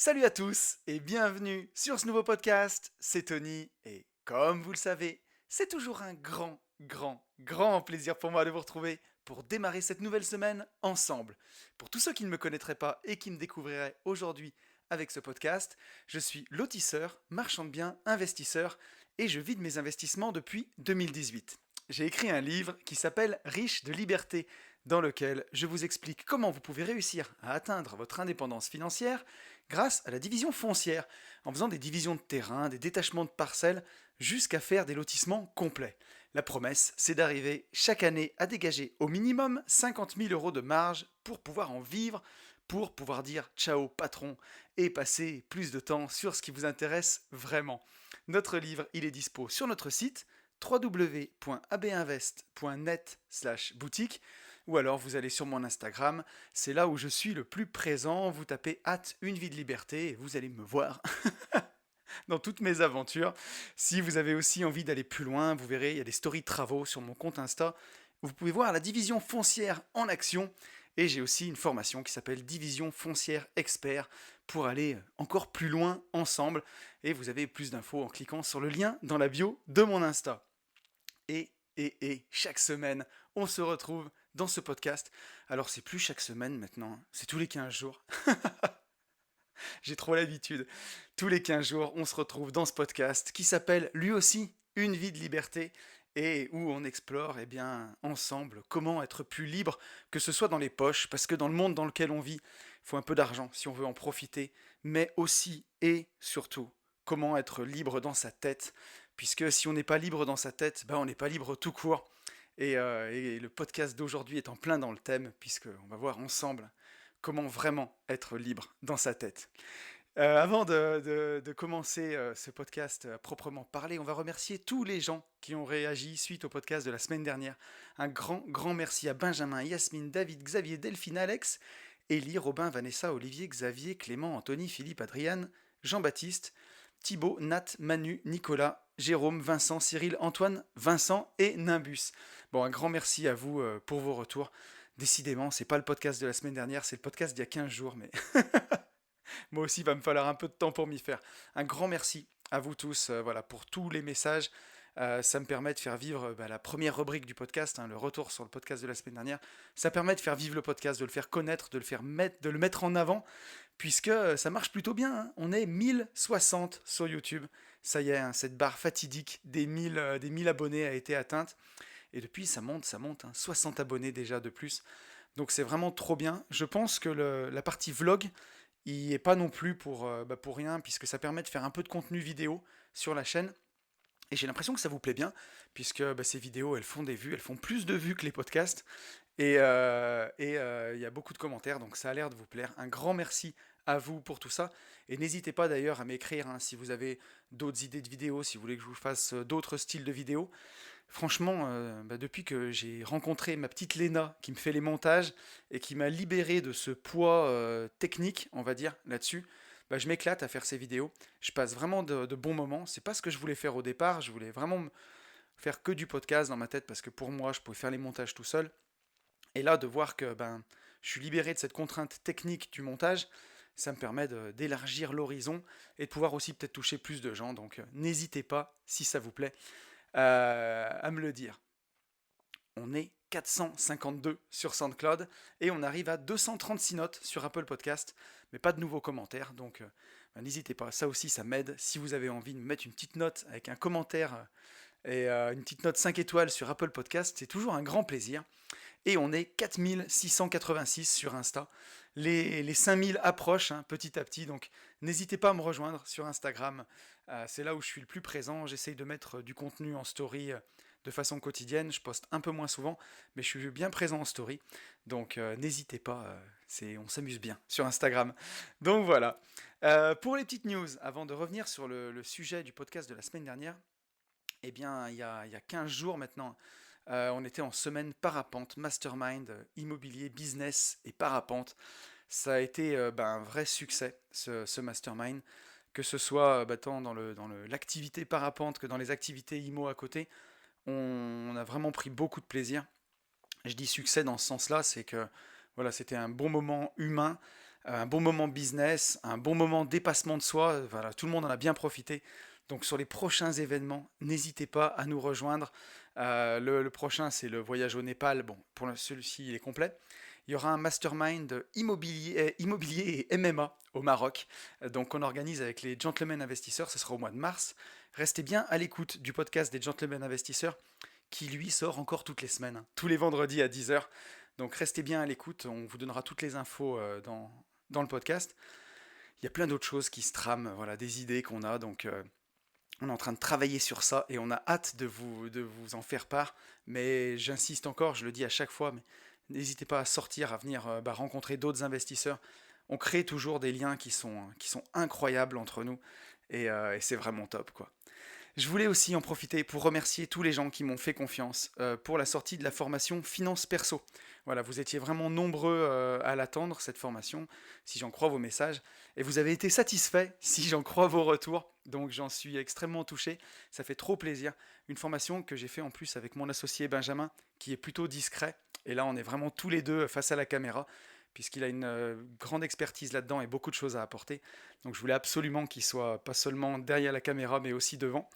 Salut à tous et bienvenue sur ce nouveau podcast, c'est Tony et comme vous le savez, c'est toujours un grand plaisir pour moi de vous retrouver pour démarrer cette nouvelle semaine ensemble. Pour tous ceux qui ne me connaîtraient pas et qui me découvriraient aujourd'hui avec ce podcast, je suis lotisseur, marchand de biens, investisseur et je vis de mes investissements depuis 2018. J'ai écrit un livre qui s'appelle Riche de liberté, dans lequel je vous explique comment vous pouvez réussir à atteindre votre indépendance financière grâce à la division foncière, en faisant des divisions de terrain, des détachements de parcelles, jusqu'à faire des lotissements complets. La promesse, c'est d'arriver chaque année à dégager au minimum 50 000 euros de marge pour pouvoir en vivre, pour pouvoir dire ciao patron et passer plus de temps sur ce qui vous intéresse vraiment. Notre livre, il est dispo sur notre site www.abinvest.net/boutique ou alors vous allez sur mon Instagram, c'est là où je suis le plus présent, vous tapez une vie de liberté et vous allez me voir dans toutes mes aventures. Si vous avez aussi envie d'aller plus loin, vous verrez, il y a des stories de travaux sur mon compte Insta. Vous pouvez voir la division foncière en action. Et j'ai aussi une formation qui s'appelle Division foncière expert pour aller encore plus loin ensemble. Et vous avez plus d'infos en cliquant sur le lien dans la bio de mon Insta. Et chaque semaine, on se retrouve dans ce podcast. Alors c'est plus chaque semaine maintenant, c'est tous les 15 jours. J'ai trop l'habitude. Tous les 15 jours, on se retrouve dans ce podcast qui s'appelle lui aussi Une vie de liberté et où on explore ensemble comment être plus libre, que ce soit dans les poches, parce que dans le monde dans lequel on vit, il faut un peu d'argent si on veut en profiter, mais aussi et surtout comment être libre dans sa tête, puisque si on n'est pas libre dans sa tête, on n'est pas libre tout court. Et le podcast d'aujourd'hui est en plein dans le thème, puisqu'on va voir ensemble comment vraiment être libre dans sa tête. Avant de commencer ce podcast à proprement parler, on va remercier tous les gens qui ont réagi suite au podcast de la semaine dernière. Un grand merci à Benjamin, Yasmine, David, Xavier, Delphine, Alex, Élie, Robin, Vanessa, Olivier, Xavier, Clément, Anthony, Philippe, Adrien, Jean-Baptiste, Thibaut, Nat, Manu, Nicolas, Jérôme, Vincent, Cyril, Antoine, Vincent et Nimbus. Bon, un grand merci à vous pour vos retours. Décidément, c'est pas le podcast de la semaine dernière, c'est le podcast d'il y a 15 jours, mais moi aussi, il va me falloir un peu de temps pour m'y faire. Un grand merci à vous tous voilà, pour tous les messages. Ça me permet de faire vivre la première rubrique du podcast, le retour sur le podcast de la semaine dernière. Ça permet de faire vivre le podcast, de le faire connaître, de le mettre en avant, puisque ça marche plutôt bien. On est 1060 sur YouTube. Ça y est, cette barre fatidique des 1000 abonnés a été atteinte. Et depuis, ça monte, 60 abonnés déjà de plus. Donc c'est vraiment trop bien. Je pense que la partie vlog, il est pas non plus pour rien, puisque ça permet de faire un peu de contenu vidéo sur la chaîne. Et j'ai l'impression que ça vous plaît bien, puisque ces vidéos, elles font des vues, elles font plus de vues que les podcasts. Et il y a beaucoup de commentaires, donc ça a l'air de vous plaire. Un grand merci à vous pour tout ça. Et n'hésitez pas d'ailleurs à m'écrire si vous avez d'autres idées de vidéos, si vous voulez que je vous fasse d'autres styles de vidéos. Franchement, depuis que j'ai rencontré ma petite Léna qui me fait les montages et qui m'a libéré de ce poids technique, on va dire, là-dessus, je m'éclate à faire ces vidéos. Je passe vraiment de bons moments. C'est pas ce que je voulais faire au départ. Je voulais vraiment faire que du podcast dans ma tête parce que pour moi, je pouvais faire les montages tout seul. Et là, de voir que je suis libéré de cette contrainte technique du montage, ça me permet d'élargir l'horizon et de pouvoir aussi peut-être toucher plus de gens. Donc n'hésitez pas, si ça vous plaît, à me le dire. On est 452 sur SoundCloud et on arrive à 236 notes sur Apple Podcast, mais pas de nouveaux commentaires, donc n'hésitez pas, ça aussi ça m'aide. Si vous avez envie de me mettre une petite note avec un commentaire et une petite note 5 étoiles sur Apple Podcast, c'est toujours un grand plaisir. Et on est 4686 sur Insta. Les 5000 approchent petit à petit, donc n'hésitez pas à me rejoindre sur Instagram. C'est là où je suis le plus présent. J'essaye de mettre du contenu en story de façon quotidienne. Je poste un peu moins souvent, mais je suis bien présent en story. Donc n'hésitez pas, on s'amuse bien sur Instagram. Donc voilà. Pour les petites news, avant de revenir sur le sujet du podcast de la semaine dernière, eh bien, il y a 15 jours maintenant, on était en semaine parapente, mastermind, immobilier, business et parapente. Ça a été un vrai succès, ce mastermind, que ce soit tant l'activité parapente que dans les activités IMO à côté. On a vraiment pris beaucoup de plaisir. Je dis succès dans ce sens-là, c'est que voilà, c'était un bon moment humain. un bon moment business, un bon moment dépassement de soi. Voilà, tout le monde en a bien profité. Donc sur les prochains événements, n'hésitez pas à nous rejoindre. Le prochain, c'est le voyage au Népal. Bon, pour celui-ci, il est complet. Il y aura un mastermind immobilier et MMA au Maroc. Donc on organise avec les Gentlemen Investisseurs, ce sera au mois de mars. Restez bien à l'écoute du podcast des Gentlemen Investisseurs qui lui sort encore toutes les semaines, hein, tous les vendredis à 10h. Donc restez bien à l'écoute, on vous donnera toutes les infos dans le podcast. Il y a plein d'autres choses qui se trament, voilà, des idées qu'on a, donc on est en train de travailler sur ça et on a hâte de vous en faire part. Mais j'insiste encore, je le dis à chaque fois, mais n'hésitez pas à sortir, à venir rencontrer d'autres investisseurs. On crée toujours des liens qui sont incroyables entre nous et c'est vraiment top, quoi. Je voulais aussi en profiter pour remercier tous les gens qui m'ont fait confiance pour la sortie de la formation Finance Perso. Voilà, vous étiez vraiment nombreux à l'attendre, cette formation, si j'en crois vos messages, et vous avez été satisfaits, si j'en crois vos retours, donc j'en suis extrêmement touché, ça fait trop plaisir. Une formation que j'ai fait en plus avec mon associé Benjamin, qui est plutôt discret, et là on est vraiment tous les deux face à la caméra, puisqu'il a une grande expertise là-dedans et beaucoup de choses à apporter. Donc je voulais absolument qu'il soit pas seulement derrière la caméra, mais aussi devant.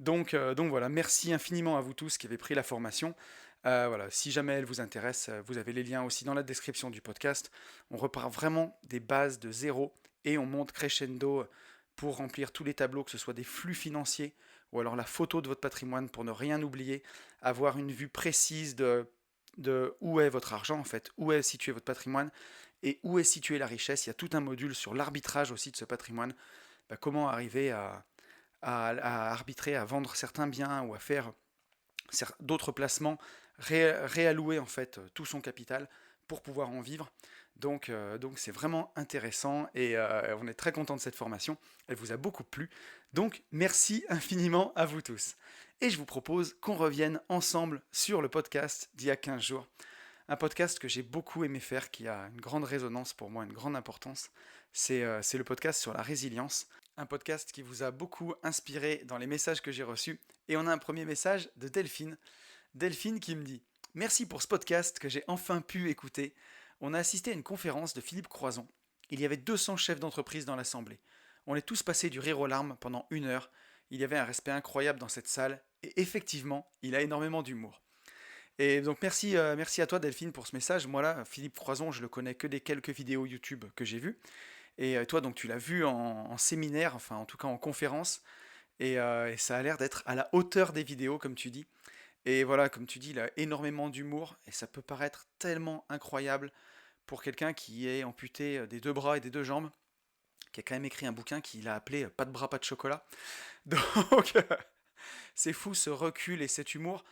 Donc voilà, merci infiniment à vous tous qui avez pris la formation. Voilà, si jamais elle vous intéresse, vous avez les liens aussi dans la description du podcast. On repart vraiment des bases de zéro et on monte crescendo pour remplir tous les tableaux, que ce soit des flux financiers ou alors la photo de votre patrimoine pour ne rien oublier, avoir une vue précise de où est votre argent en fait, où est situé votre patrimoine et où est située la richesse. Il y a tout un module sur l'arbitrage aussi de ce patrimoine. Comment arriver à arbitrer, à vendre certains biens ou à faire d'autres placements, réallouer en fait tout son capital pour pouvoir en vivre. Donc c'est vraiment intéressant et on est très content de cette formation. Elle vous a beaucoup plu. Donc merci infiniment à vous tous. Et je vous propose qu'on revienne ensemble sur le podcast d'il y a 15 jours. Un podcast que j'ai beaucoup aimé faire, qui a une grande résonance pour moi, une grande importance. C'est le podcast sur la résilience. Un podcast qui vous a beaucoup inspiré dans les messages que j'ai reçus. Et on a un premier message de Delphine. Delphine qui me dit: Merci pour ce podcast que j'ai enfin pu écouter. On a assisté à une conférence de Philippe Croison. Il y avait 200 chefs d'entreprise dans l'assemblée. On est tous passés du rire aux larmes pendant 1 heure. Il y avait un respect incroyable dans cette salle. Et effectivement, il a énormément d'humour. Et donc merci à toi Delphine pour ce message. Moi là, Philippe Croison, je le connais que des quelques vidéos YouTube que j'ai vues. Et toi donc tu l'as vu en séminaire, enfin en tout cas en conférence. Et ça a l'air d'être à la hauteur des vidéos comme tu dis. Et voilà, comme tu dis, il a énormément d'humour et ça peut paraître tellement incroyable pour quelqu'un qui est amputé des 2 bras et des 2 jambes, qui a quand même écrit un bouquin qu'il a appelé Pas de bras, pas de chocolat. Donc c'est fou ce recul et cet humour.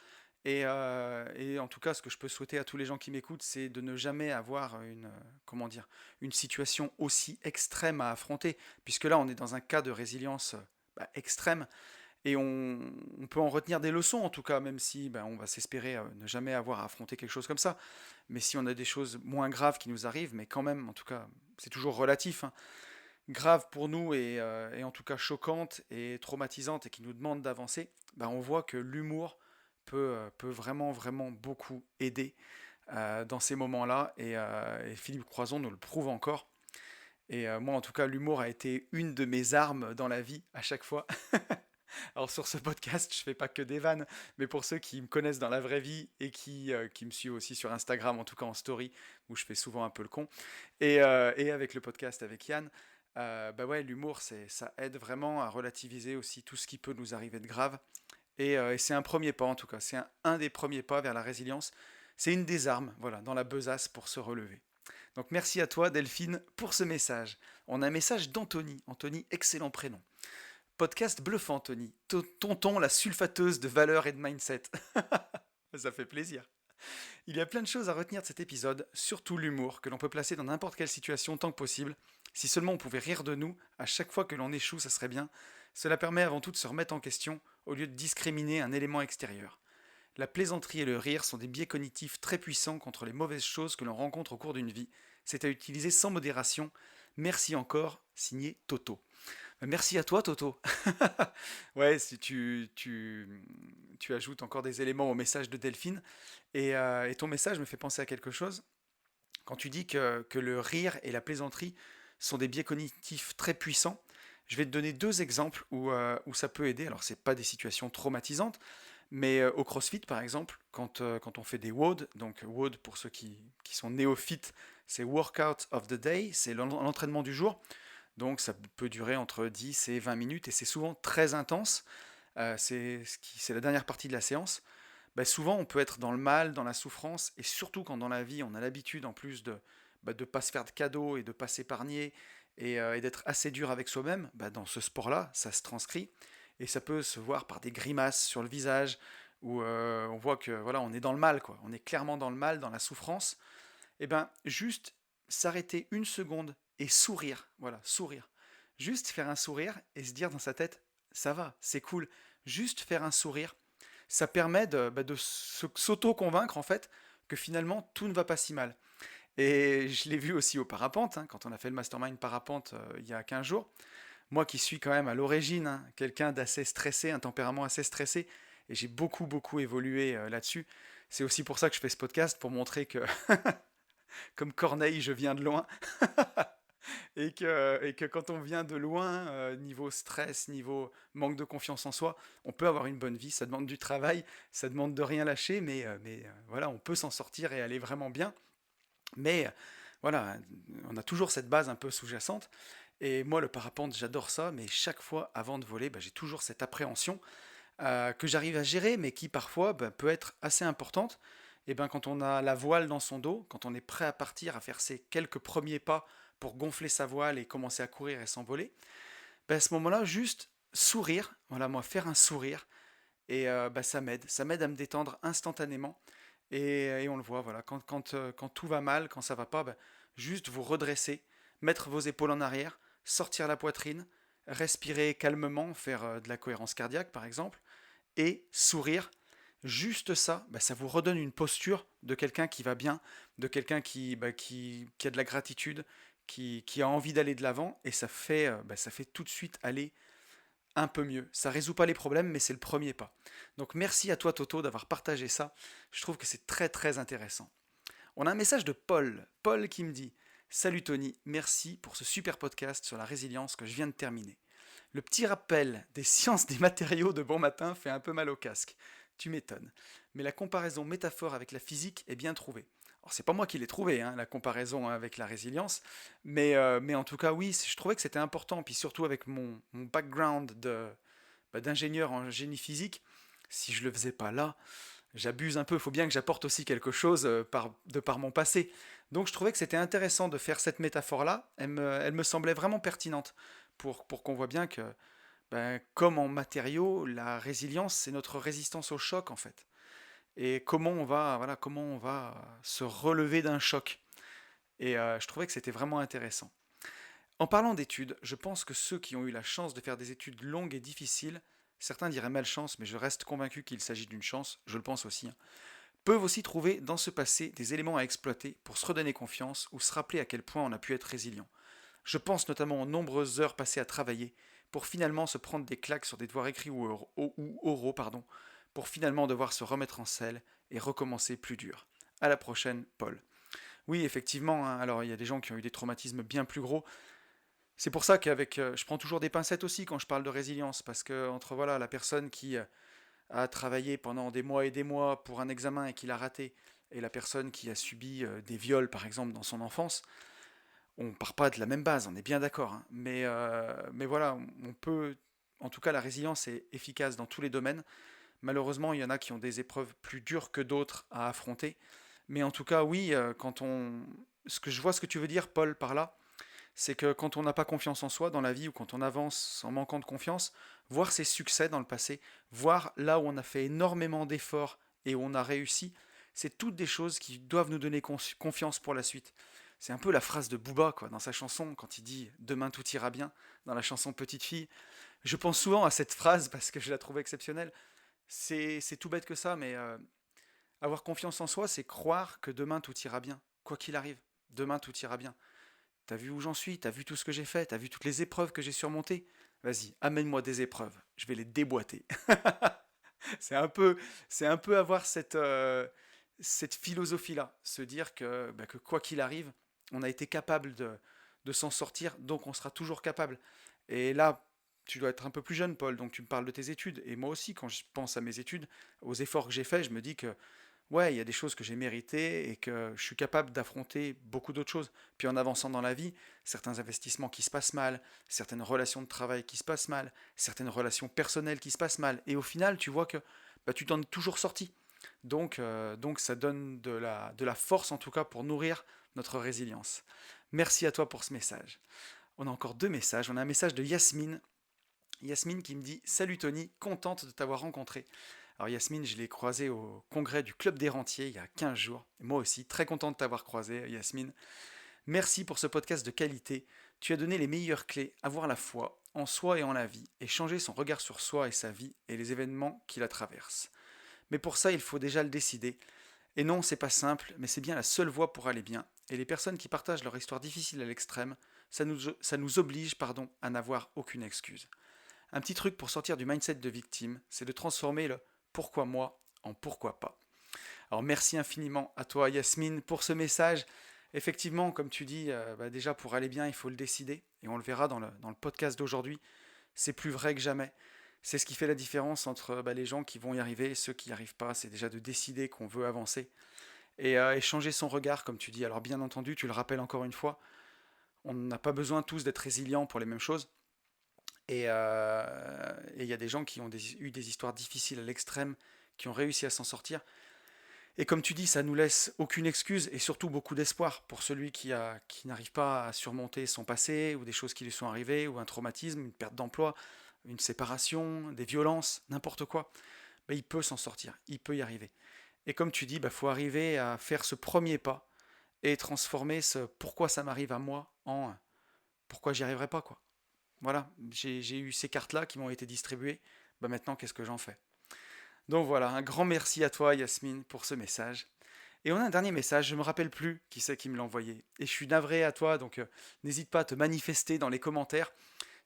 Et en tout cas, ce que je peux souhaiter à tous les gens qui m'écoutent, c'est de ne jamais avoir comment dire, une situation aussi extrême à affronter, puisque là, on est dans un cas de résilience extrême, et on peut en retenir des leçons, en tout cas, même si on va s'espérer ne jamais avoir à affronter quelque chose comme ça. Mais si on a des choses moins graves qui nous arrivent, mais quand même, en tout cas, c'est toujours relatif, hein, grave pour nous et en tout cas choquante et traumatisante et qui nous demande d'avancer, on voit que l'humour peut vraiment, vraiment beaucoup aider dans ces moments-là. Et Philippe Croison nous le prouve encore. Et moi, en tout cas, l'humour a été une de mes armes dans la vie à chaque fois. Alors sur ce podcast, je fais pas que des vannes, mais pour ceux qui me connaissent dans la vraie vie et qui me suivent aussi sur Instagram, en tout cas en story, où je fais souvent un peu le con, et avec le podcast avec Yann, ouais, l'humour, ça aide vraiment à relativiser aussi tout ce qui peut nous arriver de grave. Et c'est un premier pas en tout cas, c'est un des premiers pas vers la résilience. C'est une des armes, voilà, dans la besace pour se relever. Donc merci à toi Delphine pour ce message. On a un message d'Anthony. Anthony, excellent prénom. Podcast bluffant Anthony. Tonton la sulfateuse de valeurs et de mindset. Ça fait plaisir. Il y a plein de choses à retenir de cet épisode, surtout l'humour, que l'on peut placer dans n'importe quelle situation tant que possible. Si seulement on pouvait rire de nous, à chaque fois que l'on échoue, ça serait bien. Cela permet avant tout de se remettre en question, au lieu de discriminer un élément extérieur. La plaisanterie et le rire sont des biais cognitifs très puissants contre les mauvaises choses que l'on rencontre au cours d'une vie. C'est à utiliser sans modération. Merci encore, signé Toto. Merci à toi Toto. Ouais, si tu ajoutes encore des éléments au message de Delphine. Et ton message me fait penser à quelque chose. Quand tu dis que le rire et la plaisanterie sont des biais cognitifs très puissants, je vais te donner deux exemples où ça peut aider. Alors, c'est pas des situations traumatisantes, mais au CrossFit, par exemple, quand on fait des WOD, donc WOD pour ceux qui sont néophytes, c'est Workout of the Day, c'est l'entraînement du jour. Donc ça peut durer entre 10 et 20 minutes et c'est souvent très intense. C'est la dernière partie de la séance. Bah, souvent, on peut être dans le mal, dans la souffrance, et surtout quand dans la vie, on a l'habitude en plus de pas se faire de cadeaux et de pas s'épargner et d'être assez dur avec soi-même, bah, dans ce sport-là, ça se transcrit et ça peut se voir par des grimaces sur le visage où on voit que voilà, on est dans le mal, quoi. On est clairement dans le mal, dans la souffrance. Et ben, juste s'arrêter une seconde et sourire, voilà, sourire. Juste faire un sourire et se dire dans sa tête, ça va, c'est cool. Juste faire un sourire, ça permet de s'auto-convaincre en fait que finalement tout ne va pas si mal. Et je l'ai vu aussi au parapente, hein, quand on a fait le mastermind parapente il y a 15 jours. Moi qui suis quand même à l'origine quelqu'un d'assez stressé, un tempérament assez stressé, et j'ai beaucoup beaucoup évolué là-dessus. C'est aussi pour ça que je fais ce podcast, pour montrer que comme Corneille, je viens de loin, et que quand on vient de loin, niveau stress, niveau manque de confiance en soi, on peut avoir une bonne vie. Ça demande du travail, ça demande de rien lâcher, mais voilà, on peut s'en sortir et aller vraiment bien. Mais voilà, on a toujours cette base un peu sous-jacente. Et moi, le parapente, j'adore ça, mais chaque fois avant de voler, bah, j'ai toujours cette appréhension que j'arrive à gérer, mais qui parfois bah, peut être assez importante. Et ben, quand on a la voile dans son dos, quand on est prêt à partir, à faire ses quelques premiers pas pour gonfler sa voile et commencer à courir et s'envoler, ben, à ce moment-là, juste sourire, voilà, moi, faire un sourire, et bah, ça m'aide à me détendre instantanément. Et on le voit, voilà, quand tout va mal, quand ça va pas, bah, juste vous redresser, mettre vos épaules en arrière, sortir la poitrine, respirer calmement, faire de la cohérence cardiaque par exemple, et sourire. Juste ça, bah, ça vous redonne une posture de quelqu'un qui va bien, de quelqu'un qui a de la gratitude, qui a envie d'aller de l'avant, et ça fait tout de suite aller un peu mieux. Ça résout pas les problèmes, mais c'est le premier pas. Donc merci à toi Toto d'avoir partagé ça. Je trouve que c'est très très intéressant. On a un message de Paul. Paul qui me dit: Salut Tony, merci pour ce super podcast sur la résilience que je viens de terminer. Le petit rappel des sciences des matériaux de bon matin fait un peu mal au casque. Tu m'étonnes. Mais la comparaison métaphore avec la physique est bien trouvée. Alors c'est pas moi qui l'ai trouvé, hein, la comparaison avec la résilience, mais en tout cas oui, je trouvais que c'était important, puis surtout avec mon background d'ingénieur en génie physique, si je le faisais pas là, j'abuse un peu, il faut bien que j'apporte aussi quelque chose de par mon passé. Donc je trouvais que c'était intéressant de faire cette métaphore-là, elle me semblait vraiment pertinente pour qu'on voit bien que, ben, comme en matériaux, la résilience, c'est notre résistance au choc en fait. Et comment on va se relever d'un choc. Et je trouvais que c'était vraiment intéressant. En parlant d'études, je pense que ceux qui ont eu la chance de faire des études longues et difficiles, certains diraient malchance, mais je reste convaincu qu'il s'agit d'une chance, je le pense aussi, hein, peuvent aussi trouver dans ce passé des éléments à exploiter pour se redonner confiance ou se rappeler à quel point on a pu être résilient. Je pense notamment aux nombreuses heures passées à travailler pour finalement se prendre des claques sur des devoirs écrits ou oraux, pardon, pour finalement devoir se remettre en selle et recommencer plus dur. À la prochaine, Paul. Oui, effectivement, hein, alors il y a des gens qui ont eu des traumatismes bien plus gros. C'est pour ça je prends toujours des pincettes aussi quand je parle de résilience, parce que entre voilà la personne qui a travaillé pendant des mois et des mois pour un examen et qui l'a raté, et la personne qui a subi des viols par exemple dans son enfance, on part pas de la même base, on est bien d'accord, hein. Mais voilà, on peut, en tout cas la résilience est efficace dans tous les domaines. Malheureusement, il y en a qui ont des épreuves plus dures que d'autres à affronter. Mais en tout cas, oui, je vois ce que tu veux dire, Paul, par là, c'est que quand on n'a pas confiance en soi dans la vie ou quand on avance en manquant de confiance, voir ses succès dans le passé, voir là où on a fait énormément d'efforts et où on a réussi, c'est toutes des choses qui doivent nous donner confiance pour la suite. C'est un peu la phrase de Booba quoi, dans sa chanson quand il dit demain tout ira bien, dans la chanson Petite fille. Je pense souvent à cette phrase parce que je la trouve exceptionnelle. C'est tout bête que ça, mais avoir confiance en soi, c'est croire que demain tout ira bien, quoi qu'il arrive. Demain tout ira bien. T'as vu où j'en suis, t'as vu tout ce que j'ai fait, t'as vu toutes les épreuves que j'ai surmontées. Vas-y, amène-moi des épreuves, je vais les déboîter. c'est un peu, c'est un peu avoir cette philosophie-là, se dire que quoi qu'il arrive, on a été capable de s'en sortir, donc on sera toujours capable. Et là, tu dois être un peu plus jeune, Paul, donc tu me parles de tes études. Et moi aussi, quand je pense à mes études, aux efforts que j'ai faits, je me dis que ouais, il y a des choses que j'ai méritées et que je suis capable d'affronter beaucoup d'autres choses. Puis en avançant dans la vie, certains investissements qui se passent mal, certaines relations de travail qui se passent mal, certaines relations personnelles qui se passent mal. Et au final, tu vois que bah, tu t'en es toujours sorti. Donc ça donne de la force en tout cas pour nourrir notre résilience. Merci à toi pour ce message. On a encore deux messages. On a un message de Yasmine. Yasmine qui me dit: Salut Tony, contente de t'avoir rencontré. Alors Yasmine, je l'ai croisée au congrès du Club des Rentiers il y a 15 jours. Et moi aussi, très content de t'avoir croisé, Yasmine. Merci pour ce podcast de qualité. Tu as donné les meilleures clés, avoir la foi en soi et en la vie, et changer son regard sur soi et sa vie et les événements qui la traversent. Mais pour ça, il faut déjà le décider. Et non, c'est pas simple, mais c'est bien la seule voie pour aller bien. Et les personnes qui partagent leur histoire difficile à l'extrême, ça nous oblige, à n'avoir aucune excuse. Un petit truc pour sortir du mindset de victime, c'est de transformer le pourquoi moi en pourquoi pas. Alors merci infiniment à toi Yasmine pour ce message. Effectivement, comme tu dis, déjà pour aller bien, il faut le décider. Et on le verra dans le podcast d'aujourd'hui. C'est plus vrai que jamais. C'est ce qui fait la différence entre les gens qui vont y arriver et ceux qui n'y arrivent pas. C'est déjà de décider qu'on veut avancer. Et changer son regard, comme tu dis. Alors bien entendu, tu le rappelles encore une fois, on n'a pas besoin tous d'être résilients pour les mêmes choses. Et il y a des gens qui ont eu des histoires difficiles à l'extrême, qui ont réussi à s'en sortir. Et comme tu dis, ça nous laisse aucune excuse et surtout beaucoup d'espoir pour celui qui n'arrive pas à surmonter son passé ou des choses qui lui sont arrivées ou un traumatisme, une perte d'emploi, une séparation, des violences, n'importe quoi. Il peut s'en sortir, il peut y arriver. Et comme tu dis, faut arriver à faire ce premier pas et transformer ce pourquoi ça m'arrive à moi en pourquoi j'y arriverai pas, quoi. Voilà, j'ai eu ces cartes-là qui m'ont été distribuées. Maintenant, qu'est-ce que j'en fais? Donc voilà, un grand merci à toi, Yasmine, pour ce message. Et on a un dernier message, je ne me rappelle plus qui c'est qui me l'a envoyé. Et je suis navré à toi, donc n'hésite pas à te manifester dans les commentaires.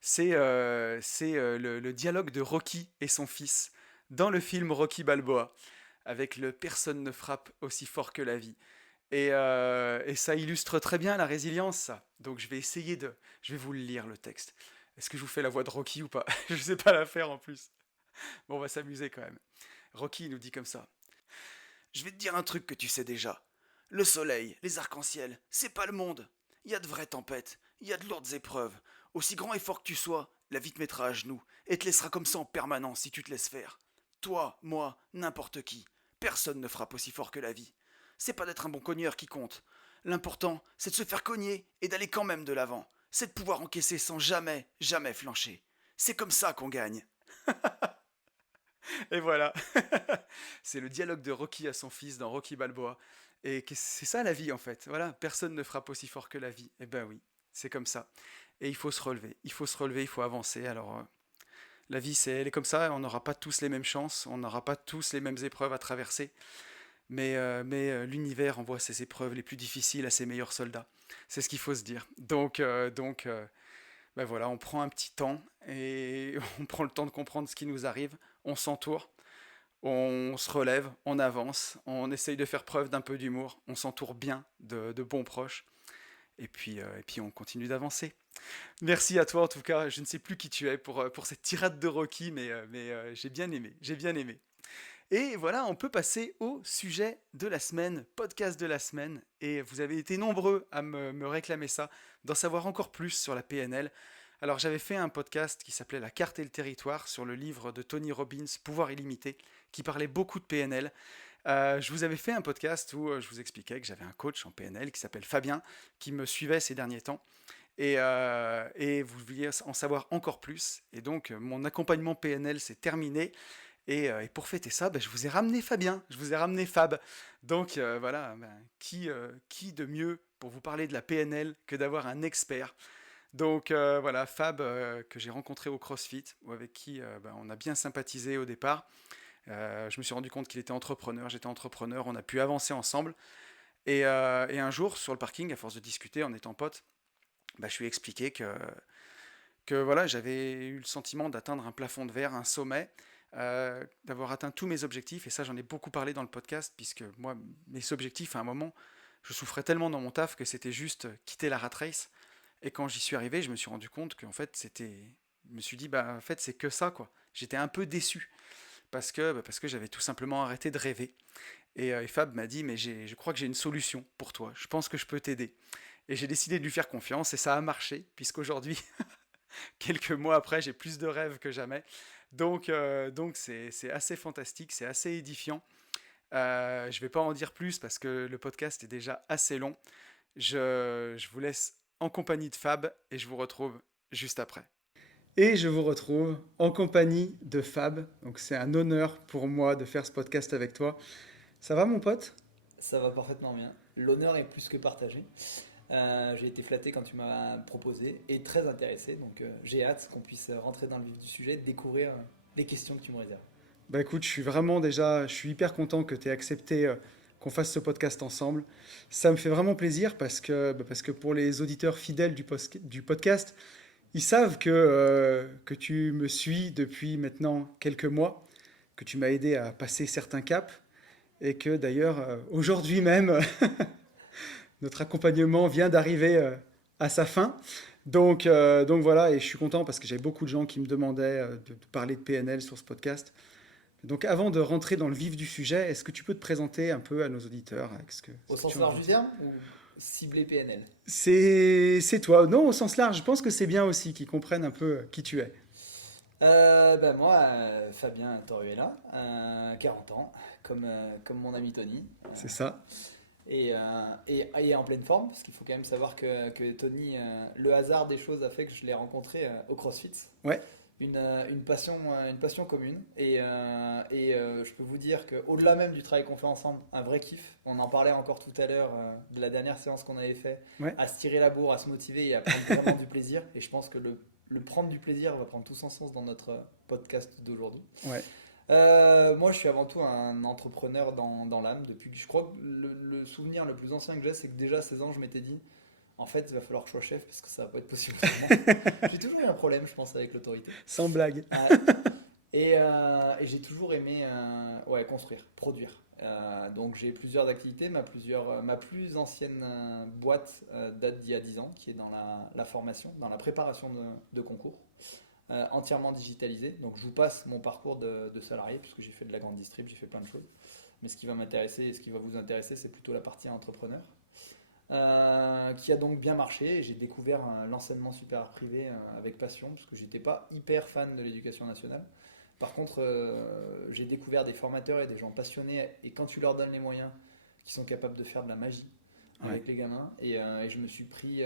C'est le dialogue de Rocky et son fils dans le film Rocky Balboa, avec le personne ne frappe aussi fort que la vie. Et ça illustre très bien la résilience, ça. Donc je vais vous le lire, le texte. Est-ce que je vous fais la voix de Rocky ou pas? Je ne sais pas la faire en plus. Bon, on va s'amuser quand même. Rocky nous dit comme ça: Je vais te dire un truc que tu sais déjà. Le soleil, les arcs-en-ciel, c'est pas le monde. Il y a de vraies tempêtes, il y a de lourdes épreuves. Aussi grand et fort que tu sois, la vie te mettra à genoux et te laissera comme ça en permanence si tu te laisses faire. Toi, moi, n'importe qui. Personne ne frappe aussi fort que la vie. C'est pas d'être un bon cogneur qui compte. L'important, c'est de se faire cogner et d'aller quand même de l'avant. C'est de pouvoir encaisser sans jamais, jamais flancher. C'est comme ça qu'on gagne. Et voilà. C'est le dialogue de Rocky à son fils dans Rocky Balboa. Et c'est ça la vie en fait. Voilà, personne ne frappe aussi fort que la vie. Eh ben oui, c'est comme ça. Et il faut se relever. Il faut se relever, il faut avancer. Alors la vie, elle est comme ça. On n'aura pas tous les mêmes chances. On n'aura pas tous les mêmes épreuves à traverser. Mais l'univers envoie ses épreuves les plus difficiles à ses meilleurs soldats. C'est ce qu'il faut se dire. Donc, voilà, on prend un petit temps et on prend le temps de comprendre ce qui nous arrive. On s'entoure, on se relève, on avance, on essaye de faire preuve d'un peu d'humour, on s'entoure bien de bons proches, et puis on continue d'avancer. Merci à toi en tout cas, je ne sais plus qui tu es pour cette tirade de Rocky, mais j'ai bien aimé, j'ai bien aimé. Et voilà, on peut passer au sujet de la semaine, podcast de la semaine, et vous avez été nombreux à me réclamer ça, d'en savoir encore plus sur la PNL. Alors j'avais fait un podcast qui s'appelait La carte et le territoire sur le livre de Tony Robbins, Pouvoir illimité, qui parlait beaucoup de PNL. Je vous avais fait un podcast où je vous expliquais que j'avais un coach en PNL qui s'appelle Fabien, qui me suivait ces derniers temps. Et vous vouliez en savoir encore plus. Et donc mon accompagnement PNL s'est terminé. Et pour fêter ça, je vous ai ramené Fabien, je vous ai ramené Fab. Donc voilà, qui de mieux pour vous parler de la PNL que d'avoir un expert. Donc voilà, Fab, que j'ai rencontré au CrossFit, ou avec qui on a bien sympathisé au départ. Je me suis rendu compte qu'il était entrepreneur, j'étais entrepreneur, on a pu avancer ensemble. Et un jour, sur le parking, à force de discuter en étant potes, je lui ai expliqué que voilà, j'avais eu le sentiment d'atteindre un plafond de verre, un sommet, d'avoir atteint tous mes objectifs. Et ça, j'en ai beaucoup parlé dans le podcast, puisque moi, mes objectifs, à un moment, je souffrais tellement dans mon taf que c'était juste quitter la rat race. Et quand j'y suis arrivé, je me suis rendu compte qu'en fait, je me suis dit, bah, en fait, c'est que ça, quoi. J'étais un peu déçu parce que j'avais tout simplement arrêté de rêver. Et Fab m'a dit, mais je crois que j'ai une solution pour toi. Je pense que je peux t'aider. Et j'ai décidé de lui faire confiance et ça a marché, puisqu'aujourd'hui, quelques mois après, j'ai plus de rêves que jamais. Donc c'est assez fantastique, c'est assez édifiant. Je ne vais pas en dire plus parce que le podcast est déjà assez long. Je vous laisse en compagnie de Fab et je vous retrouve juste après. Et je vous retrouve en compagnie de Fab. Donc c'est un honneur pour moi de faire ce podcast avec toi. Ça va mon pote? Ça va parfaitement bien. L'honneur est plus que partagé. J'ai été flatté quand tu m'as proposé et très intéressé. Donc j'ai hâte qu'on puisse rentrer dans le vif du sujet, découvrir les questions que tu me réserves. Bah écoute, je suis hyper content que tu aies accepté qu'on fasse ce podcast ensemble. Ça me fait vraiment plaisir parce que pour les auditeurs fidèles du podcast, ils savent que tu me suis depuis maintenant quelques mois, que tu m'as aidé à passer certains caps et que d'ailleurs aujourd'hui même, notre accompagnement vient d'arriver à sa fin. Donc voilà, et je suis content parce que j'avais beaucoup de gens qui me demandaient de parler de PNL sur ce podcast. Donc avant de rentrer dans le vif du sujet, est-ce que tu peux te présenter un peu à nos auditeurs avec Au ce que tu sens as envie large de du dire? terme ou ciblé PNL? C'est toi. Non, au sens large, je pense que c'est bien aussi qu'ils comprennent un peu qui tu es. Moi, Fabien Toruella, 40 ans, comme mon ami Tony. C'est ça. Et en pleine forme, parce qu'il faut quand même savoir que Tony, le hasard des choses a fait que je l'ai rencontré au CrossFit. Ouais, Une passion commune. Je peux vous dire qu'au-delà même du travail qu'on fait ensemble, un vrai kiff. On en parlait encore tout à l'heure de la dernière séance qu'on avait fait, ouais, à se tirer la bourre, à se motiver et à prendre vraiment du plaisir. Et je pense que le prendre du plaisir va prendre tout son sens dans notre podcast d'aujourd'hui. ouais. Moi, je suis avant tout un entrepreneur dans l'âme. Depuis que je crois que le souvenir le plus ancien que j'ai, c'est que déjà à 16 ans, je m'étais dit, en fait, il va falloir que je sois chef parce que ça va pas être possible autrement. J'ai toujours eu un problème, je pense, avec l'autorité. Sans blague. Euh, et j'ai toujours aimé ouais, construire, produire. Donc j'ai plusieurs activités. Ma plus ancienne boîte date d'il y a 10 ans, qui est dans la formation, dans la préparation de concours, entièrement digitalisée. Donc je vous passe mon parcours de salarié, puisque j'ai fait de la grande distrib, j'ai fait plein de choses. Mais ce qui va m'intéresser et ce qui va vous intéresser, c'est plutôt la partie entrepreneur. Qui a donc bien marché. Et j'ai découvert l'enseignement supérieur privé avec passion, parce que j'étais pas hyper fan de l'éducation nationale. Par contre, j'ai découvert des formateurs et des gens passionnés, et quand tu leur donnes les moyens, qui sont capables de faire de la magie Ouais. avec les gamins, et je me suis pris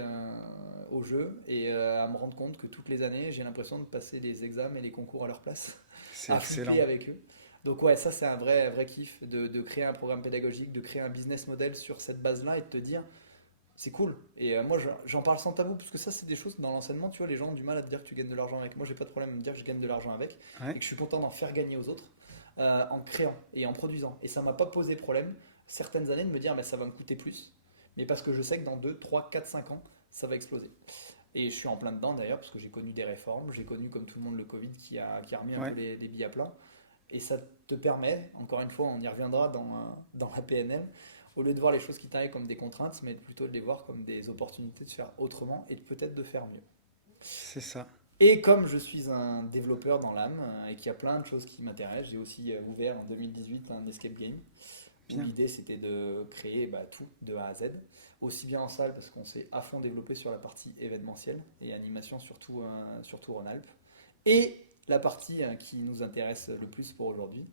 au jeu et à me rendre compte que toutes les années, j'ai l'impression de passer les examens et les concours à leur place, C'est à excellent. flipper avec eux. Donc ouais, ça c'est un vrai kiff de créer un programme pédagogique, de créer un business model sur cette base-là et de te dire, c'est cool. Et moi, j'en parle sans tabou, parce que ça, c'est des choses dans l'enseignement, tu vois, les gens ont du mal à te dire que tu gagnes de l'argent avec. Moi, j'ai pas de problème à me dire que je gagne de l'argent avec, et Ouais. que je suis content d'en faire gagner aux autres, en créant et en produisant. Et ça m'a pas posé problème, certaines années, de me dire, mais ça va me coûter plus, mais parce que je sais que dans 2 3 4 5 ans, ça va exploser. Et je suis en plein dedans d'ailleurs, parce que j'ai connu des réformes, j'ai connu, comme tout le monde, le Covid qui a remis un Ouais. peu les billes à plat. Et ça te permet, encore une fois, on y reviendra dans la PNL, au lieu de voir les choses qui t'arrivent comme des contraintes, mais plutôt de les voir comme des opportunités de faire autrement et peut-être de faire mieux. C'est ça. Et comme je suis un développeur dans l'âme et qu'il y a plein de choses qui m'intéressent, j'ai aussi ouvert en 2018 un escape game où Bien. l'idée c'était de créer tout de A à Z, aussi bien en salle parce qu'on s'est à fond développé sur la partie événementielle et animation, surtout Rhône-Alpes, et la partie qui nous intéresse le plus pour aujourd'hui,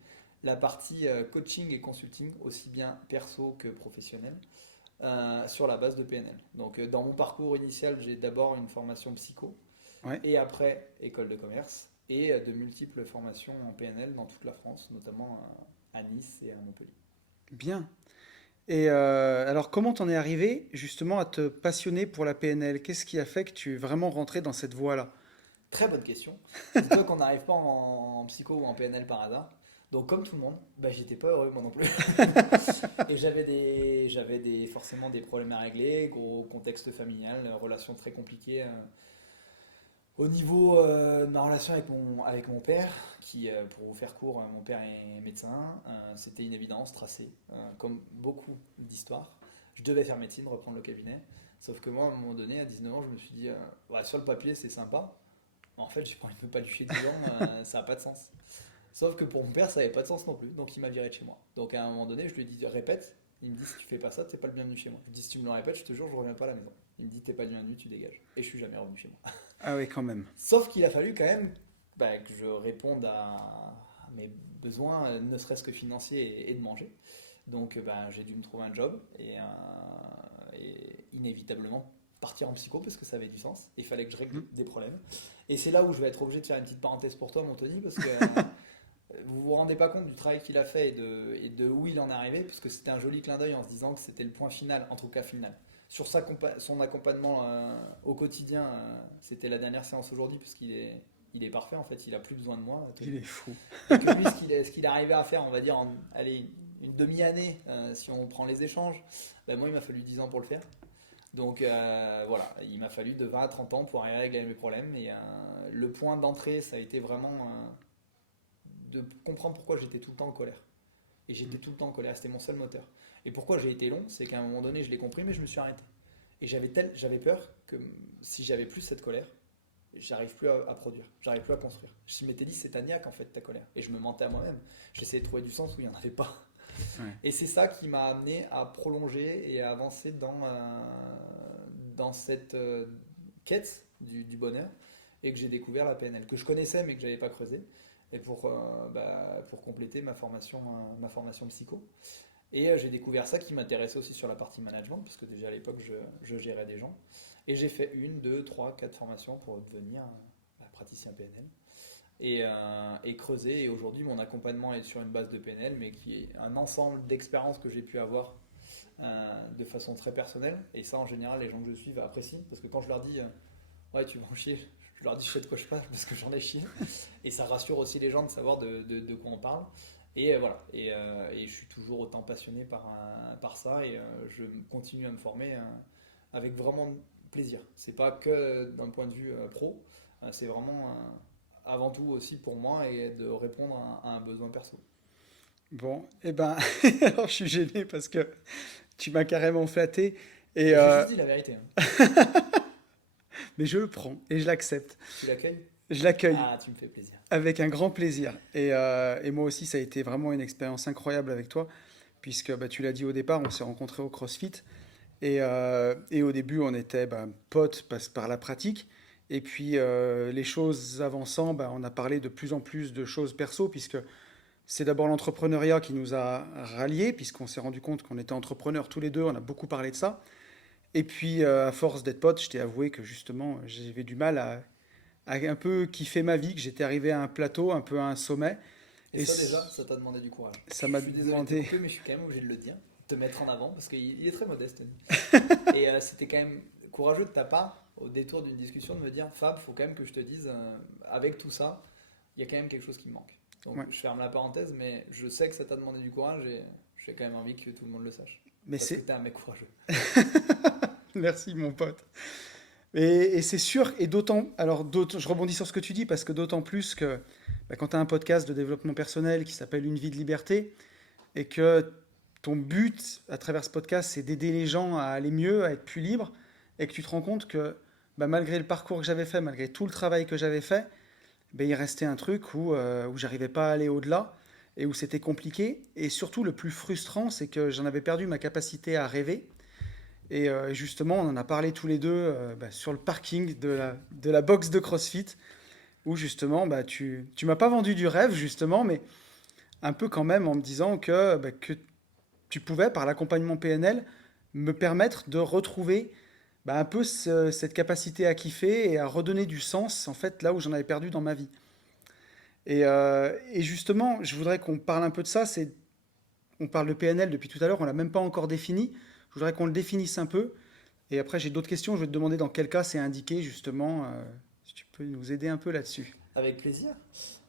la partie coaching et consulting, aussi bien perso que professionnel, sur la base de PNL. Donc dans mon parcours initial, j'ai d'abord une formation psycho, Ouais. et après école de commerce, et de multiples formations en PNL dans toute la France, notamment à Nice et à Montpellier. Bien. Et alors, comment t'en es arrivé justement à te passionner pour la PNL? Qu'est-ce qui a fait que tu es vraiment rentré dans cette voie-là? Très bonne question. Dis-toi qu'on n'arrive pas en psycho ou en PNL par hasard. Donc comme tout le monde, j'étais pas heureux moi non plus. Et forcément des problèmes à régler, gros contexte familial, relations très compliquées Au niveau de ma relation avec mon père, qui, pour vous faire court, mon père est médecin, c'était une évidence tracée, comme beaucoup d'histoires. Je devais faire médecine, reprendre le cabinet. Sauf que moi, à un moment donné, à 19 ans, je me suis dit, ouais, sur le papier, c'est sympa. En fait, j'ai pas envie de me palucher 10 ans, ça n'a pas de sens. Sauf que pour mon père, ça n'avait pas de sens non plus, donc il m'a viré de chez moi. Donc à un moment donné, je lui ai dit, répète. Il me dit, si tu fais pas ça, t'es pas le bienvenu chez moi. Je lui dis, si tu me le répètes, je te jure, je reviens pas à la maison. Il me dit, t'es pas le bienvenu, tu dégages. Et je suis jamais revenu chez moi. Ah oui, quand même. Sauf qu'il a fallu quand même que je réponde à mes besoins, ne serait-ce que financiers et de manger. Donc j'ai dû me trouver un job et inévitablement partir en psycho parce que ça avait du sens. Il fallait que je règle Mhm. des problèmes. Et c'est là où je vais être obligé de faire une petite parenthèse pour toi, mon Tony, parce que vous vous rendez pas compte du travail qu'il a fait et de où il en est arrivé, parce que c'était un joli clin d'œil en se disant que c'était le point final, en tout cas final. Sur son accompagnement au quotidien, c'était la dernière séance aujourd'hui, parce il est parfait en fait, il a plus besoin de moi, Il Tony. est fou. Et que lui, ce qu'il arrivait à faire, on va dire, allez, une demi-année, si on prend les échanges, moi il m'a fallu 10 ans pour le faire. Donc voilà, il m'a fallu de 20 à 30 ans pour arriver à régler mes problèmes. Et le point d'entrée, ça a été vraiment de comprendre pourquoi j'étais tout le temps en colère. Et j'étais tout le temps en colère, c'était mon seul moteur. Et pourquoi j'ai été long, c'est qu'à un moment donné, je l'ai compris, mais je me suis arrêté. Et j'avais peur que si j'avais plus cette colère, j'arrive plus à produire, j'arrive plus à construire. Je m'étais dit, c'est ta niaque en fait, ta colère. Et je me mentais à moi-même. J'essayais de trouver du sens où il n'y en avait pas. Ouais. Et c'est ça qui m'a amené à prolonger et à avancer dans cette quête du bonheur et que j'ai découvert la PNL, que je connaissais mais que je n'avais pas creusé, et pour compléter ma formation psycho. Et j'ai découvert ça qui m'intéressait aussi sur la partie management, parce que déjà à l'époque je gérais des gens. Et j'ai fait une, deux, trois, quatre formations pour devenir praticien PNL et creuser. Et aujourd'hui, mon accompagnement est sur une base de PNL, mais qui est un ensemble d'expériences que j'ai pu avoir de façon très personnelle. Et ça, en général, les gens que je suis apprécient, parce que quand je leur dis ouais, tu vas en chier, je leur dis je sais de quoi je parle, parce que j'en ai chié. Et ça rassure aussi les gens de savoir de quoi on parle. Et voilà, et je suis toujours autant passionné par ça, et je continue à me former avec vraiment plaisir. C'est pas que d'un point de vue pro, c'est vraiment avant tout aussi pour moi et de répondre à un besoin perso. Bon, eh ben, alors je suis gêné parce que tu m'as carrément flatté. Et, J'ai juste dit la vérité, hein. mais je le prends et je l'accepte. Tu l'accueilles? Je l'accueille Ah, tu me fais plaisir. avec un grand plaisir. Et moi aussi, ça a été vraiment une expérience incroyable avec toi, puisque bah, tu l'as dit au départ, on s'est rencontrés au CrossFit. Et au début, on était bah, potes par la pratique. Et puis, les choses avançant, bah, on a parlé de plus en plus de choses perso, puisque c'est d'abord l'entrepreneuriat qui nous a ralliés, puisqu'on s'est rendu compte qu'on était entrepreneurs tous les deux, on a beaucoup parlé de ça. Et puis, à force d'être potes, je t'ai avoué que justement, j'avais du mal à un peu kiffer ma vie, que j'étais arrivé à un plateau, un peu à un sommet. Et Et ça déjà, ça t'a demandé du courage. ça Je m'a suis désolé de te demandé. couper, mais je suis quand même obligé de le dire, de te mettre en avant, parce qu'il est très modeste, Tony. Et c'était quand même courageux de ta part, au détour d'une discussion, de me dire, Fab, faut quand même que je te dise, avec tout ça, il y a quand même quelque chose qui me manque. Donc Ouais. je ferme la parenthèse, mais je sais que ça t'a demandé du courage et j'ai quand même envie que tout le monde le sache. Mais Parce que c'est. t'es un mec courageux. Merci, mon pote. Et c'est sûr, et d'autant, alors je rebondis sur ce que tu dis, parce que d'autant plus que bah, quand tu as un podcast de développement personnel qui s'appelle Une vie de liberté, et que ton but à travers ce podcast, c'est d'aider les gens à aller mieux, à être plus libres, et que tu te rends compte que bah, malgré le parcours que j'avais fait, malgré tout le travail que j'avais fait, bah, il restait un truc où j'arrivais pas à aller au-delà, et où c'était compliqué. Et surtout, le plus frustrant, c'est que j'en avais perdu ma capacité à rêver. Et justement, on en a parlé tous les deux bah, sur le parking de la box de CrossFit, où justement, bah, tu m'as pas vendu du rêve, justement, mais un peu quand même en me disant que tu pouvais, par l'accompagnement PNL, me permettre de retrouver bah, un peu cette capacité à kiffer et à redonner du sens, en fait, là où j'en avais perdu dans ma vie. Et justement, je voudrais qu'on parle un peu de ça. On parle de PNL depuis tout à l'heure, on l'a même pas encore défini. Je voudrais qu'on le définisse un peu. Et après, j'ai d'autres questions. Je vais te demander dans quel cas c'est indiqué, justement, si tu peux nous aider un peu là-dessus. Avec plaisir.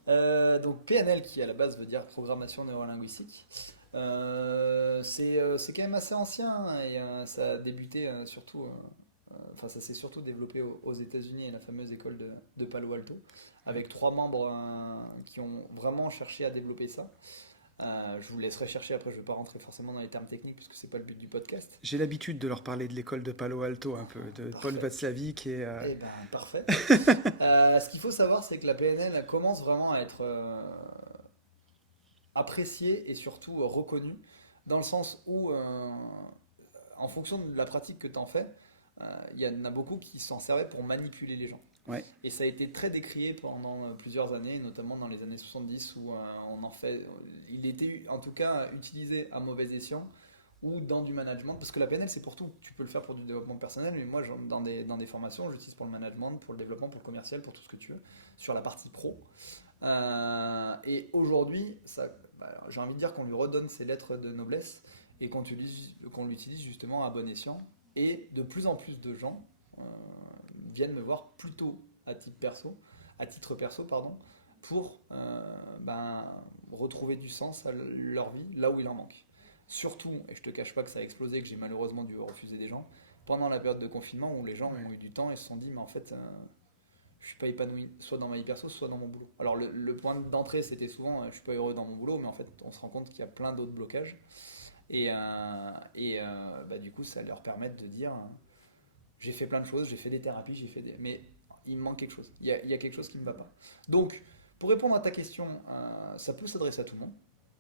Donc PNL, qui à la base veut dire programmation neurolinguistique, c'est quand même assez ancien, hein, et ça a débuté surtout enfin ça s'est surtout développé aux États-Unis et la fameuse école de Palo Alto, avec 3 membres qui ont vraiment cherché à développer ça. Je vous laisserai chercher après, je ne vais pas rentrer forcément dans les termes techniques puisque c'est pas le but du podcast. J'ai l'habitude de leur parler de l'école de Palo Alto un peu, de Parfait. Paul Václavic et... Eh ben parfait. Ce qu'il faut savoir, c'est que la PNL elle commence vraiment à être appréciée et surtout reconnue, dans le sens où, en fonction de la pratique que tu en fais, il y en a beaucoup qui s'en servaient pour manipuler les gens. Ouais. Et ça a été très décrié pendant plusieurs années, notamment dans les années 70, où il était en tout cas utilisé à mauvais escient, ou dans du management, parce que la PNL c'est pour tout, tu peux le faire pour du développement personnel, mais moi dans des formations j'utilise pour le management, pour le développement, pour le commercial, pour tout ce que tu veux, sur la partie pro. Et aujourd'hui, j'ai envie de dire qu'on lui redonne ses lettres de noblesse et qu'on l'utilise justement à bon escient, et de plus en plus de gens viennent me voir plutôt à titre perso, pour retrouver du sens à leur vie là où il en manque. Surtout, et je te cache pas que ça a explosé, que j'ai malheureusement dû refuser des gens pendant la période de confinement où les gens ont eu du temps et se sont dit mais en fait je suis pas épanoui soit dans ma vie perso soit dans mon boulot. Alors le point d'entrée c'était souvent je suis pas heureux dans mon boulot, mais en fait on se rend compte qu'il y a plein d'autres blocages et du coup ça leur permet de dire j'ai fait plein de choses, j'ai fait des thérapies, mais il me manque quelque chose, il y a quelque chose qui ne me va pas. Donc pour répondre à ta question, ça peut s'adresser à tout le monde.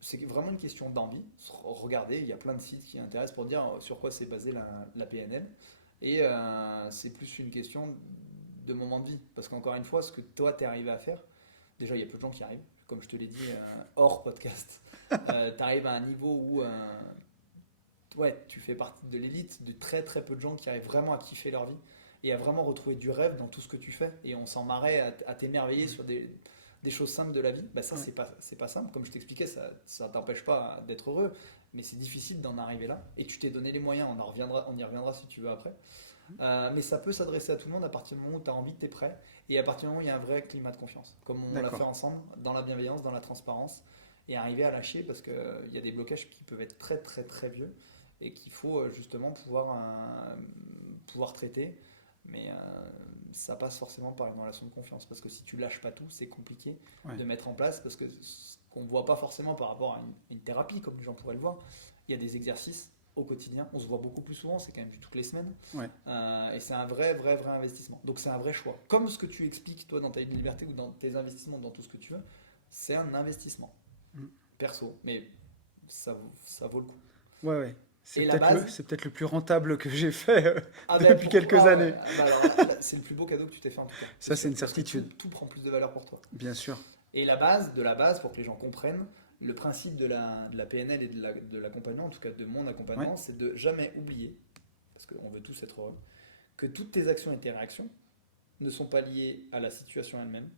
C'est vraiment une question d'envie. Regardez, il y a plein de sites qui intéressent pour dire sur quoi c'est basé la PNL. Et c'est plus une question de moment de vie. Parce qu'encore une fois, ce que toi, t'es arrivé à faire, déjà, il y a peu de gens qui arrivent. Comme je te l'ai dit, hors podcast. Tu arrives à un niveau où tu fais partie de l'élite, de très très peu de gens qui arrivent vraiment à kiffer leur vie et à vraiment retrouver du rêve dans tout ce que tu fais. Et on s'en marrait à t'émerveiller sur des choses simples de la vie, ça ouais. c'est pas simple, comme je t'expliquais, ça t'empêche pas d'être heureux, mais c'est difficile d'en arriver là, et tu t'es donné les moyens, on y reviendra si tu veux après, mais ça peut s'adresser à tout le monde à partir du moment où tu as envie, tu es prêt, et à partir du moment où il y a un vrai climat de confiance, comme on l'a fait ensemble, dans la bienveillance, dans la transparence, et arriver à lâcher, parce qu'il y a des blocages qui peuvent être très très très vieux, et qu'il faut justement pouvoir traiter, mais ça passe forcément par une relation de confiance, parce que si tu lâches pas tout, c'est compliqué de mettre en place, parce que ce qu'on ne voit pas forcément par rapport à une thérapie, comme les gens pourraient le voir, il y a des exercices au quotidien, on se voit beaucoup plus souvent, c'est quand même vu toutes les semaines, et c'est un vrai investissement, donc c'est un vrai choix, comme ce que tu expliques toi dans ta vie de liberté ou dans tes investissements, dans tout ce que tu veux, c'est un investissement perso, mais ça vaut le coup. Ouais. C'est peut-être le plus rentable que j'ai fait depuis quelques années. C'est le plus beau cadeau que tu t'es fait en tout cas. Ça, c'est une certitude. Tout prend plus de valeur pour toi. Bien sûr. Et la base, pour que les gens comprennent, le principe de la PNL et de l'accompagnement, en tout cas de mon accompagnement, c'est de jamais oublier, parce qu'on veut tous être heureux, que toutes tes actions et tes réactions ne sont pas liées à la situation elle-même,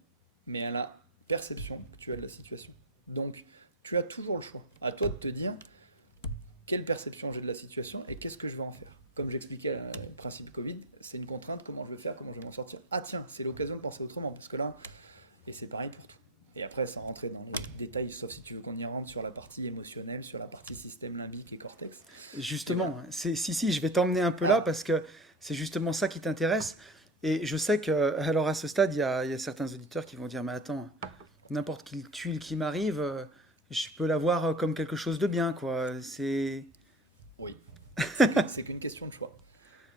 mais à la perception que tu as de la situation. Donc, tu as toujours le choix. À toi de te dire quelle perception j'ai de la situation et qu'est-ce que je vais en faire. Comme j'expliquais le principe Covid, c'est une contrainte, comment je vais faire, comment je vais m'en sortir. Ah tiens, c'est l'occasion de penser autrement, parce que là, et c'est pareil pour tout. Et après, sans rentrer dans les détails, sauf si tu veux qu'on y rentre sur la partie émotionnelle, sur la partie système limbique et cortex. Justement, je vais t'emmener un peu là, parce que c'est justement ça qui t'intéresse. Et je sais que, alors à ce stade, il y a certains auditeurs qui vont dire, mais attends, n'importe quelle tuile qui m'arrive... je peux la voir comme quelque chose de bien, quoi. Oui, c'est qu'une question de choix.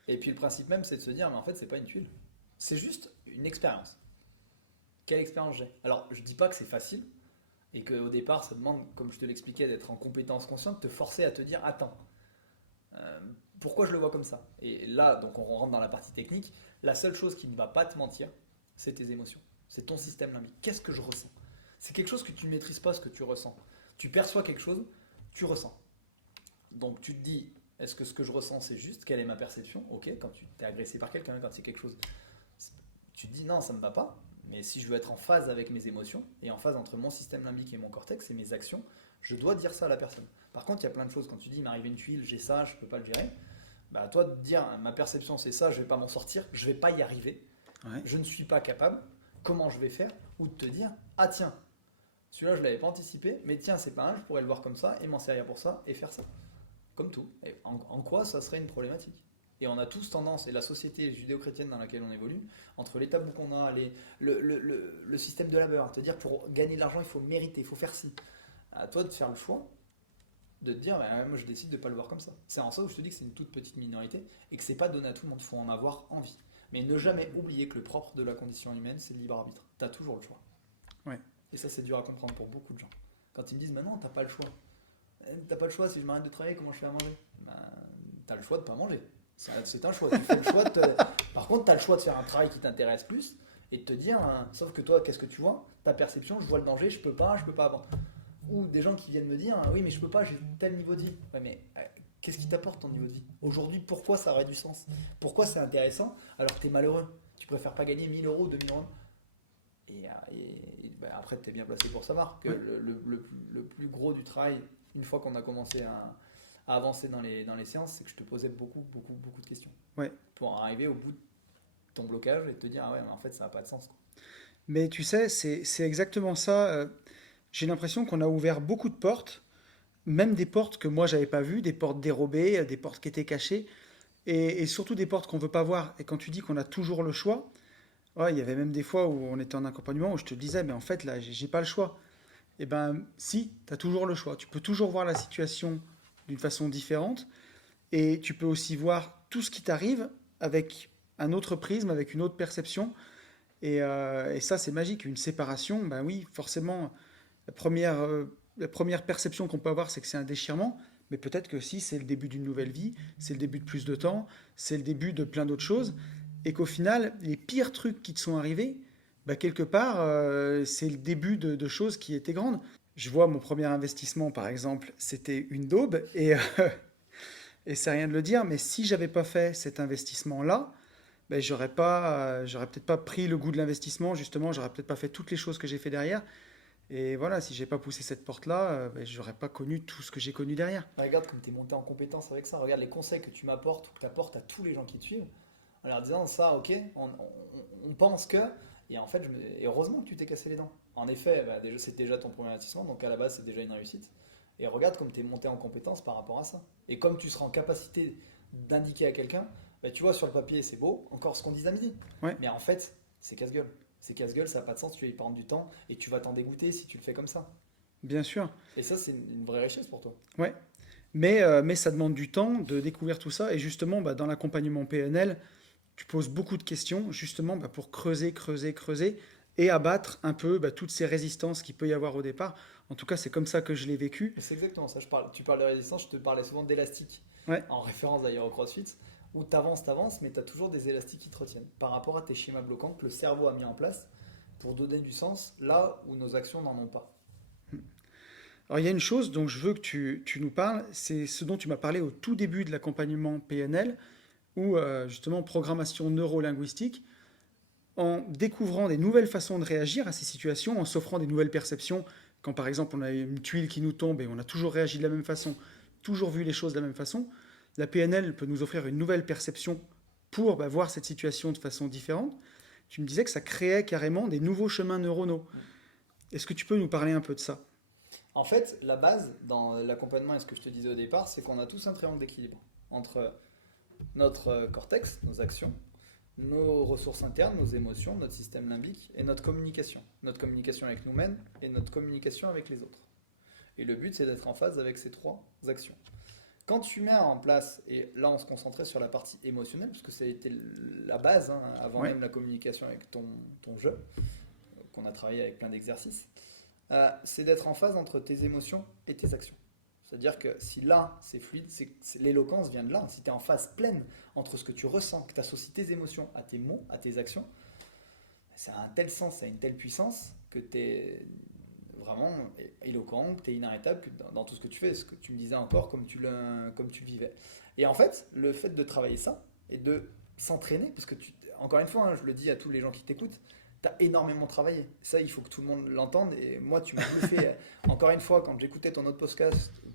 Et puis le principe même, c'est de se dire, mais en fait, c'est pas une tuile. C'est juste une expérience. Quelle expérience j'ai ? Alors, je dis pas que c'est facile, et qu'au départ, ça demande, comme je te l'expliquais, d'être en compétence consciente, de te forcer à te dire, attends, pourquoi je le vois comme ça ? Et là, donc on rentre dans la partie technique, la seule chose qui ne va pas te mentir, c'est tes émotions. C'est ton système limbique. Qu'est-ce que je ressens ? C'est quelque chose que tu ne maîtrises pas, ce que tu ressens. Tu perçois quelque chose, tu ressens. Donc tu te dis, est-ce que ce que je ressens c'est juste ? Quelle est ma perception ? Ok, quand tu t'es agressé par quelqu'un, quand c'est quelque chose, tu te dis non, ça ne me va pas. Mais si je veux être en phase avec mes émotions, et en phase entre mon système limbique et mon cortex et mes actions, je dois dire ça à la personne. Par contre, il y a plein de choses, quand tu dis, il m'arrive une tuile, j'ai ça, je ne peux pas le gérer, à toi de dire, ma perception c'est ça, je ne vais pas m'en sortir, je ne vais pas y arriver, je ne suis pas capable, comment je vais faire ? Ou de te dire, ah tiens, celui-là, je ne l'avais pas anticipé, mais tiens, c'est pas un, je pourrais le voir comme ça et m'en servir pour ça et faire ça. Comme tout. Et en quoi ça serait une problématique ? Et on a tous tendance, et la société judéo-chrétienne dans laquelle on évolue, entre les tabous qu'on a, le système de labeur, à te dire pour gagner de l'argent, il faut mériter, il faut faire ci. À toi de faire le choix, de te dire, bah, moi je décide de ne pas le voir comme ça. C'est en ça où je te dis que c'est une toute petite minorité et que c'est pas donné à tout le monde, il faut en avoir envie. Mais ne jamais oublier que le propre de la condition humaine, c'est le libre arbitre. Tu as toujours le choix. Ouais. Et ça, c'est dur à comprendre pour beaucoup de gens. Quand ils me disent, mais non, t'as pas le choix. T'as pas le choix, si je m'arrête de travailler, comment je fais à manger? Ben, t'as le choix de pas manger. C'est un choix. Tu fais le choix de Par contre, t'as le choix de faire un travail qui t'intéresse plus et de te dire, hein, sauf que toi, qu'est-ce que tu vois? Ta perception, je vois le danger, je peux pas avant. Ou des gens qui viennent me dire, oui, mais je peux pas, j'ai tel niveau de vie. Ouais, mais qu'est-ce qui t'apporte ton niveau de vie? Aujourd'hui, pourquoi ça aurait du sens? Pourquoi c'est intéressant alors que t'es malheureux? Tu préfères pas gagner 1000 euros ou 2000 euros? Et ben après, tu es bien placé pour savoir que Oui. le plus gros du travail, une fois qu'on a commencé à avancer dans les séances, c'est que je te posais beaucoup, beaucoup, beaucoup de questions. Ouais. Pour arriver au bout de ton blocage et te dire, ah ouais, mais en fait, ça n'a pas de sens, quoi. Mais tu sais, c'est exactement ça. J'ai l'impression qu'on a ouvert beaucoup de portes, même des portes que moi j'avais pas vues, des portes dérobées, des portes qui étaient cachées, et surtout des portes qu'on veut pas voir. Et quand tu dis qu'on a toujours le choix, ouais, il y avait même des fois où on était en accompagnement où je te disais, mais en fait là, j'ai pas le choix. Eh ben, si, tu as toujours le choix. Tu peux toujours voir la situation d'une façon différente, et tu peux aussi voir tout ce qui t'arrive avec un autre prisme, avec une autre perception. Et ça, c'est magique. Une séparation, ben oui, forcément, la première perception qu'on peut avoir, c'est que c'est un déchirement. Mais peut-être que si c'est le début d'une nouvelle vie, c'est le début de plus de temps, c'est le début de plein d'autres choses. Et qu'au final, les pires trucs qui te sont arrivés, bah, quelque part, c'est le début de choses qui étaient grandes. Je vois mon premier investissement, par exemple, c'était une daube. Et c'est rien de le dire, mais si j'avais pas fait cet investissement-là, ben, j'aurais peut-être pas pris le goût de l'investissement, justement, j'aurais peut-être pas fait toutes les choses que j'ai fait derrière. Et voilà, si j'ai pas poussé cette porte-là, ben, j'aurais pas connu tout ce que j'ai connu derrière. Bah, regarde comme tu es monté en compétence avec ça. Regarde les conseils que tu m'apportes ou que tu apportes à tous les gens qui te suivent. En leur disant ça, ok, on pense que. Et en fait, et heureusement que tu t'es cassé les dents. En effet, bah, déjà, c'est déjà ton premier investissement, donc à la base, c'est déjà une réussite. Et regarde comme tu es monté en compétence par rapport à ça. Et comme tu seras en capacité d'indiquer à quelqu'un, bah, tu vois, sur le papier, c'est beau, encore ce qu'on disait à midi. Ouais, Mais en fait, c'est casse-gueule. C'est casse-gueule, ça n'a pas de sens, tu vas y prendre du temps et tu vas t'en dégoûter si tu le fais comme ça. bien sûr. Et ça, c'est une vraie richesse pour toi. Ouais. Mais ça demande du temps de découvrir tout ça. Et justement, bah, dans l'accompagnement PNL, tu poses beaucoup de questions, justement, bah, pour creuser, creuser, creuser, et abattre un peu bah, toutes ces résistances qu'il peut y avoir au départ. En tout cas, c'est comme ça que je l'ai vécu. Mais c'est exactement ça. Tu parles de résistance, je te parlais souvent d'élastique, Ouais, en référence d'ailleurs au CrossFit, où tu avances, mais tu as toujours des élastiques qui te retiennent par rapport à tes schémas bloquants que le cerveau a mis en place pour donner du sens là où nos actions n'en ont pas. alors il y a une chose dont je veux que tu nous parles, c'est ce dont tu m'as parlé au tout début de l'accompagnement PNL, ou justement programmation neuro-linguistique, en découvrant des nouvelles façons de réagir à ces situations, en s'offrant des nouvelles perceptions. Quand par exemple on a une tuile qui nous tombe et on a toujours réagi de la même façon, toujours vu les choses de la même façon, la PNL peut nous offrir une nouvelle perception pour bah, voir cette situation de façon différente. Tu me disais que ça créait carrément des nouveaux chemins neuronaux. Est-ce que tu peux nous parler un peu de ça? En fait, la base dans l'accompagnement et ce que je te disais au départ, c'est qu'on a tous un triangle d'équilibre entre notre cortex, nos actions, nos ressources internes, nos émotions, notre système limbique et notre communication. Notre communication avec nous-mêmes et notre communication avec les autres. Et le but, c'est d'être en phase avec ces trois actions. Quand tu mets en place, et là on se concentrait sur la partie émotionnelle, parce que ça a été la base, hein, avant Ouais, même la communication avec ton jeu, qu'on a travaillé avec plein d'exercices, c'est d'être en phase entre tes émotions et tes actions. C'est-à-dire que si là c'est fluide, l'éloquence vient de là. Si tu es en phase pleine entre ce que tu ressens, que tu associes tes émotions à tes mots, à tes actions, ça a un tel sens, ça a une telle puissance que tu es vraiment éloquent, que tu es inarrêtable que dans tout ce que tu fais, ce que tu me disais encore comme tu le vivais. Et en fait, le fait de travailler ça et de s'entraîner, parce que encore une fois, hein, je le dis à tous les gens qui t'écoutent, tu as énormément travaillé. Ça, il faut que tout le monde l'entende. Et moi, tu m'as bluffé. Encore une fois, quand j'écoutais ton autre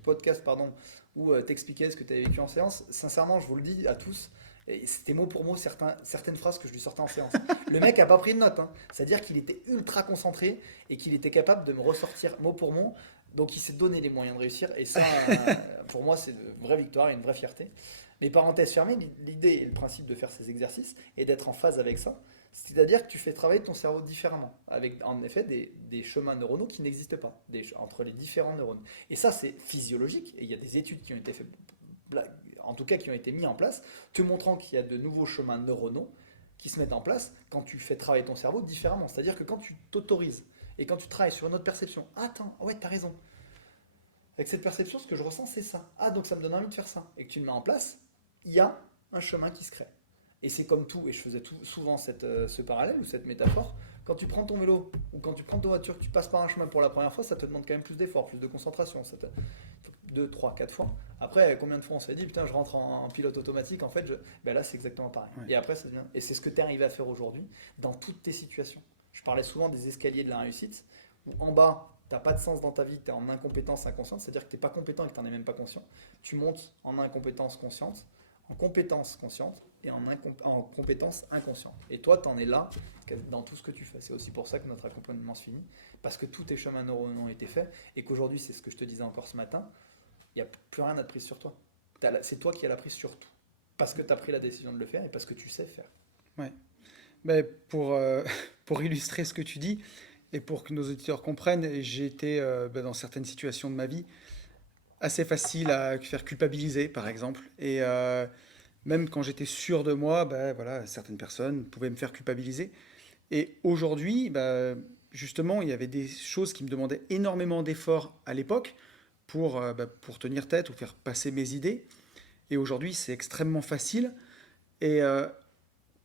podcast pardon, où t'expliquais ce que tu avais vécu en séance, sincèrement, je vous le dis à tous, et c'était mot pour mot certaines phrases que je lui sortais en séance. Le mec a pas pris de notes, hein. C'est-à-dire qu'il était ultra concentré et qu'il était capable de me ressortir mot pour mot. Donc il s'est donné les moyens de réussir. Et ça, pour moi, c'est une vraie victoire et une vraie fierté. Mais parenthèse fermée, l'idée et le principe de faire ces exercices est d'être en phase avec ça. C'est-à-dire que tu fais travailler ton cerveau différemment, avec en effet des chemins neuronaux qui n'existent pas entre les différents neurones. Et ça, c'est physiologique, et il y a des études qui ont été faites, en tout cas qui ont été mises en place, te montrant qu'il y a de nouveaux chemins neuronaux qui se mettent en place quand tu fais travailler ton cerveau différemment. C'est-à-dire que quand tu t'autorises et quand tu travailles sur une autre perception, ah, attends, ouais, t'as raison. Avec cette perception, ce que je ressens, c'est ça. Ah, donc ça me donne envie de faire ça. Et que tu le mets en place, il y a un chemin qui se crée. Et c'est comme tout, et je faisais souvent ce parallèle ou cette métaphore, quand tu prends ton vélo ou quand tu prends ta voiture, que tu passes par un chemin pour la première fois, ça te demande quand même plus d'efforts, plus de concentration. 2, 3, 4 fois. Après, combien de fois on se fait dit, putain, je rentre en pilote automatique, en fait, ben là, c'est exactement pareil. Ouais. Et après, ça devient... Et c'est ce que tu es arrivé à faire aujourd'hui dans toutes tes situations. Je parlais souvent des escaliers de la réussite, où en bas, tu n'as pas de sens dans ta vie, tu es en incompétence inconsciente, c'est-à-dire que tu n'es pas compétent et que tu n'en es même pas conscient. Tu montes en incompétence consciente, en compétence consciente et en compétence inconsciente. Et toi, tu en es là dans tout ce que tu fais. C'est aussi pour ça que notre accompagnement se finit, parce que tous tes chemins neuronaux ont été faits et qu'aujourd'hui, c'est ce que je te disais encore ce matin, il n'y a plus rien à te prise sur toi. C'est toi qui as la prise sur tout. Parce que tu as pris la décision de le faire et parce que tu sais faire. Ouais. Mais pour illustrer ce que tu dis et pour que nos auditeurs comprennent, j'ai été dans certaines situations de ma vie assez facile à faire culpabiliser, par exemple. Et même quand j'étais sûr de moi, voilà, certaines personnes pouvaient me faire culpabiliser. Et aujourd'hui, justement, il y avait des choses qui me demandaient énormément d'efforts à l'époque pour tenir tête ou faire passer mes idées. Et aujourd'hui, c'est extrêmement facile. Et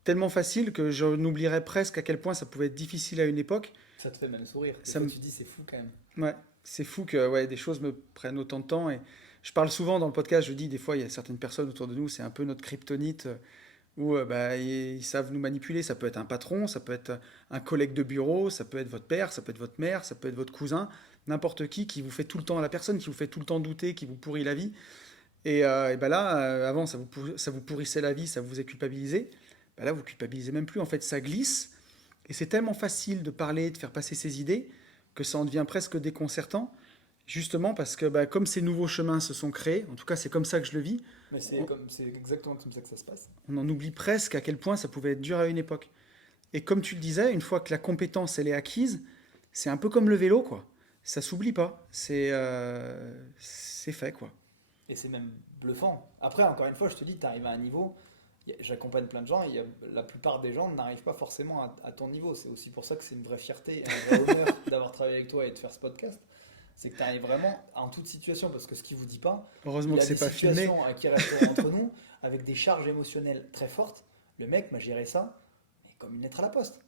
tellement facile que je n'oublierais presque à quel point ça pouvait être difficile à une époque. Ça te fait même sourire. Des Ça fois, me... tu dis, c'est fou quand même. Ouais, c'est fou que des choses me prennent autant de temps. Et je parle souvent dans le podcast, je dis des fois, il y a certaines personnes autour de nous, c'est un peu notre kryptonite, où ils savent nous manipuler. Ça peut être un patron, ça peut être un collègue de bureau, ça peut être votre père, ça peut être votre mère, ça peut être votre cousin, n'importe qui vous fait tout le temps, la personne qui vous fait tout le temps douter, qui vous pourrit la vie. Et là, avant, ça vous pourrissait la vie, ça vous faisait culpabiliser. Là, vous culpabilisez même plus. En fait, ça glisse. Et c'est tellement facile de parler, de faire passer ses idées, que ça en devient presque déconcertant. Justement parce que comme ces nouveaux chemins se sont créés, en tout cas, c'est comme ça que je le vis, Mais c'est exactement comme ça que ça se passe. on en oublie presque à quel point ça pouvait être dur à une époque. Et comme tu le disais, une fois que la compétence elle est acquise, c'est un peu comme le vélo, quoi. Ça s'oublie pas. C'est fait, quoi. Et c'est même bluffant. Après, encore une fois, je te dis, tu arrives à un niveau. J'accompagne plein de gens et la plupart des gens n'arrivent pas forcément à ton niveau. C'est aussi pour ça que c'est une vraie fierté, un vrai honneur d'avoir travaillé avec toi et de faire ce podcast. C'est que tu arrives vraiment en toute situation, parce que ce qu'il ne vous dit pas, Heureusement il que a c'est des pas filmé. situations qui restent entre nous, avec des charges émotionnelles très fortes. Le mec m'a géré ça mais comme une lettre à la poste.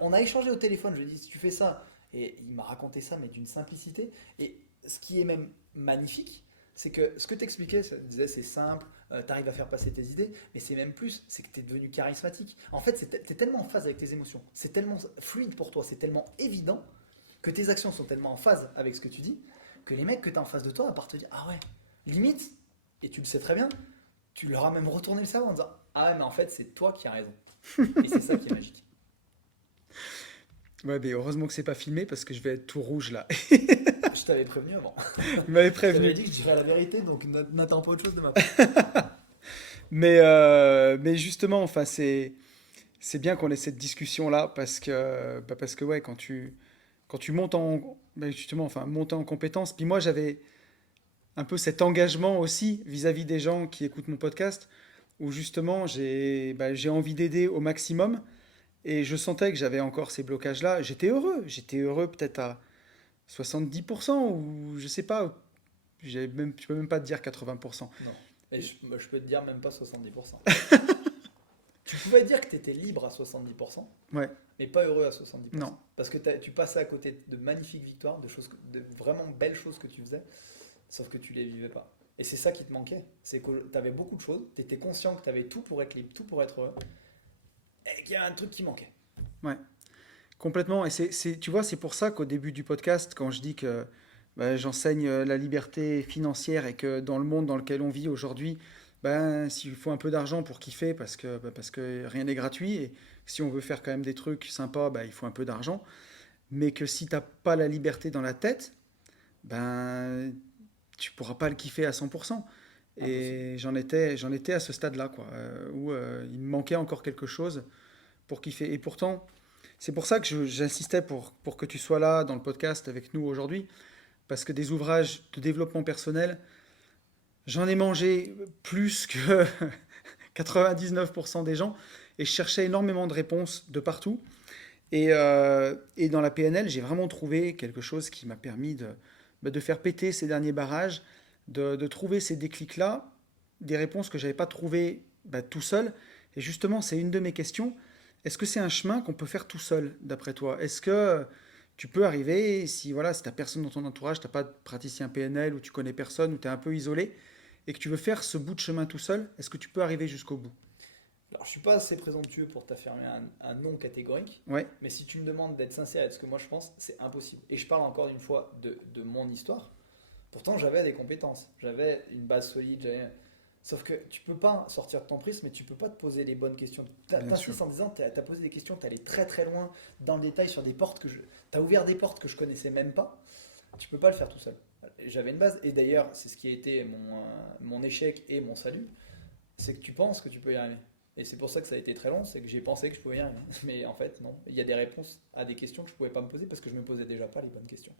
On a échangé au téléphone, je lui ai dit, si tu fais ça, et il m'a raconté ça, mais d'une simplicité. Et ce qui est même magnifique, c'est que ce que tu expliquais, c'est simple, tu arrives à faire passer tes idées, mais c'est même plus, c'est que tu es devenu charismatique. En fait, tu es tellement en phase avec tes émotions, c'est tellement fluide pour toi, c'est tellement évident, que tes actions sont tellement en phase avec ce que tu dis, que les mecs que tu as en face de toi, à part te dire, ah ouais, limite, et tu le sais très bien, tu leur as même retourné le cerveau en disant, ah ouais, mais en fait, c'est toi qui as raison. Et c'est ça qui est magique. Ouais, mais heureusement que c'est pas filmé parce que je vais être tout rouge là. Je t'avais prévenu avant. Il m'avait Je t'avais prévenu. dit que je dirais la vérité, donc n'attends pas autre chose de ma part. Mais justement, enfin, c'est bien qu'on ait cette discussion-là parce que ouais, quand tu montes justement, enfin, monter en compétence. Puis moi, j'avais un peu cet engagement aussi vis-à-vis des gens qui écoutent mon podcast où justement, j'ai envie d'aider au maximum et je sentais que j'avais encore ces blocages-là. J'étais heureux peut-être à 70% ou je sais pas, je peux même pas te dire 80%. Non. Et je peux te dire même pas 70%. Tu pouvais dire que tu étais libre à 70%, Ouais, mais pas heureux à 70%. non. Parce que tu passais à côté de magnifiques victoires, de vraiment belles choses que tu faisais, sauf que tu les vivais pas. Et c'est ça qui te manquait. C'est que tu avais beaucoup de choses, tu étais conscient que tu avais tout pour être libre, tout pour être heureux, et qu'il y avait un truc qui manquait. Ouais. Complètement. Et tu vois, c'est pour ça qu'au début du podcast, quand je dis que j'enseigne la liberté financière et que dans le monde dans lequel on vit aujourd'hui, s'il faut un peu d'argent pour kiffer, parce que rien n'est gratuit, et si on veut faire quand même des trucs sympas, il faut un peu d'argent, mais que si tu n'as pas la liberté dans la tête, tu pourras pas le kiffer à 100%. Impossible. Et j'en étais à ce stade-là, quoi, où il me manquait encore quelque chose pour kiffer. Et pourtant, c'est pour ça que j'insistais pour que tu sois là dans le podcast avec nous aujourd'hui, parce que des ouvrages de développement personnel, j'en ai mangé plus que 99% des gens, et je cherchais énormément de réponses de partout. Et dans la PNL, j'ai vraiment trouvé quelque chose qui m'a permis de faire péter ces derniers barrages, de trouver ces déclics-là, des réponses que je n'avais pas trouvées tout seul. Et justement, c'est une de mes questions. Est-ce que c'est un chemin qu'on peut faire tout seul, d'après toi? Est-ce que tu peux arriver, si voilà, si tu n'as personne dans ton entourage, tu n'as pas de praticien PNL, ou tu connais personne, ou tu es un peu isolé, et que tu veux faire ce bout de chemin tout seul, est-ce que tu peux arriver jusqu'au bout? Alors, je suis pas assez présomptueux pour t'affirmer un non catégorique, Ouais, mais si tu me demandes d'être sincère et de ce que moi je pense, c'est impossible. Et je parle encore une fois de mon histoire. Pourtant, j'avais des compétences, j'avais une base solide, sauf que tu peux pas sortir de ton prisme, mais tu peux pas te poser les bonnes questions. bien sûr. T'insistes en disant, t'as posé des questions, t'es allé très très loin dans le détail sur des portes t'as ouvert des portes que je connaissais même pas. Tu peux pas le faire tout seul. J'avais une base, et d'ailleurs, c'est ce qui a été mon échec et mon salut, c'est que tu penses que tu peux y arriver. Et c'est pour ça que ça a été très long, c'est que j'ai pensé que je pouvais y arriver. Mais en fait, non. Il y a des réponses à des questions que je pouvais pas me poser parce que je me posais déjà pas les bonnes questions.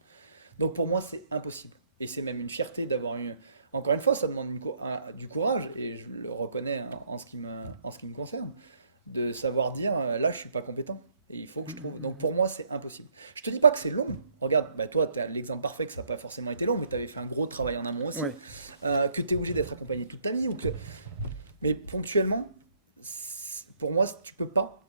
Donc pour moi, c'est impossible. Et c'est même une fierté d'avoir eu. Encore une fois, ça demande du courage, et je le reconnais en ce qui me concerne, de savoir dire là, je suis pas compétent. Et il faut que je trouve. Donc pour moi, c'est impossible. Je te dis pas que c'est long. Regarde, bah, toi, tu as l'exemple parfait que ça n'a pas forcément été long, mais tu avais fait un gros travail en amont aussi. Ouais. Que tu es obligé d'être accompagné toute ta vie. Mais ponctuellement, pour moi, tu peux pas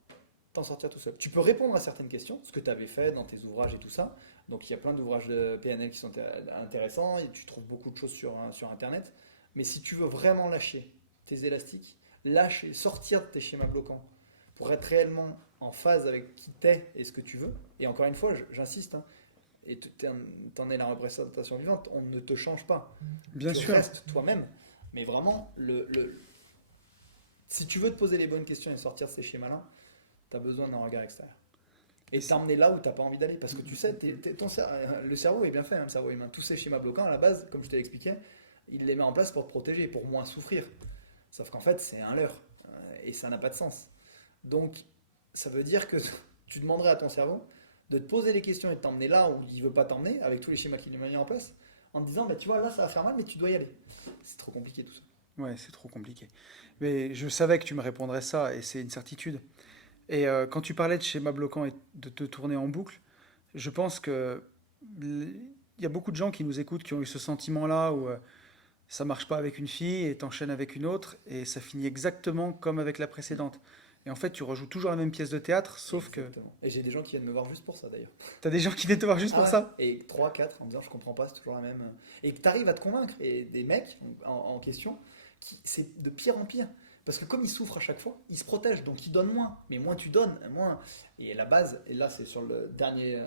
t'en sortir tout seul. Tu peux répondre à certaines questions, ce que tu avais fait dans tes ouvrages et tout ça. Donc il y a plein d'ouvrages de PNL qui sont intéressants, et tu trouves beaucoup de choses sur Internet. Mais si tu veux vraiment lâcher tes élastiques, sortir de tes schémas bloquants pour être réellement en phase avec qui t'es et ce que tu veux, et encore une fois, j'insiste, hein, et t'en es la représentation vivante, on ne te change pas. Bien Tu sûr. restes toi-même. Mais vraiment, si tu veux te poser les bonnes questions et sortir de ces schémas-là, tu as besoin d'un regard extérieur. Et Et t'emmener là où tu n'as pas envie d'aller. Parce que tu sais, le cerveau est bien fait, hein, le cerveau humain. Tous ces schémas bloquants, à la base, comme je te l'expliquais, il les met en place pour te protéger, pour moins souffrir. Sauf qu'en fait, c'est un leurre. Et ça n'a pas de sens. Donc, ça veut dire que tu demanderais à ton cerveau de te poser les questions et de t'emmener là où il ne veut pas t'emmener, avec tous les schémas qu'il a mis en place, en te disant, bah, tu vois, là, ça va faire mal, mais tu dois y aller. C'est trop compliqué tout ça. Ouais, c'est trop compliqué. Mais je savais que tu me répondrais ça, et c'est une certitude. Et quand tu parlais de schéma bloquant et de te tourner en boucle, je pense que il y a beaucoup de gens qui nous écoutent qui ont eu ce sentiment-là où ça marche pas avec une fille et t'enchaînes avec une autre et ça finit exactement comme avec la précédente. Et en fait, tu rejoues toujours la même pièce de théâtre, sauf que Exactement. Et j'ai des gens qui viennent me voir juste pour ça d'ailleurs. t'as des gens qui viennent te voir juste Ah pour ouais. ça. Et 3 4 en me disant je comprends pas, c'est toujours la même. Et que tu arrives à te convaincre. Et des mecs en question, c'est de pire en pire. Parce que comme ils souffrent à chaque fois, ils se protègent, donc ils donnent moins. Mais moins tu donnes, moins. Et la base, et là c'est sur le dernier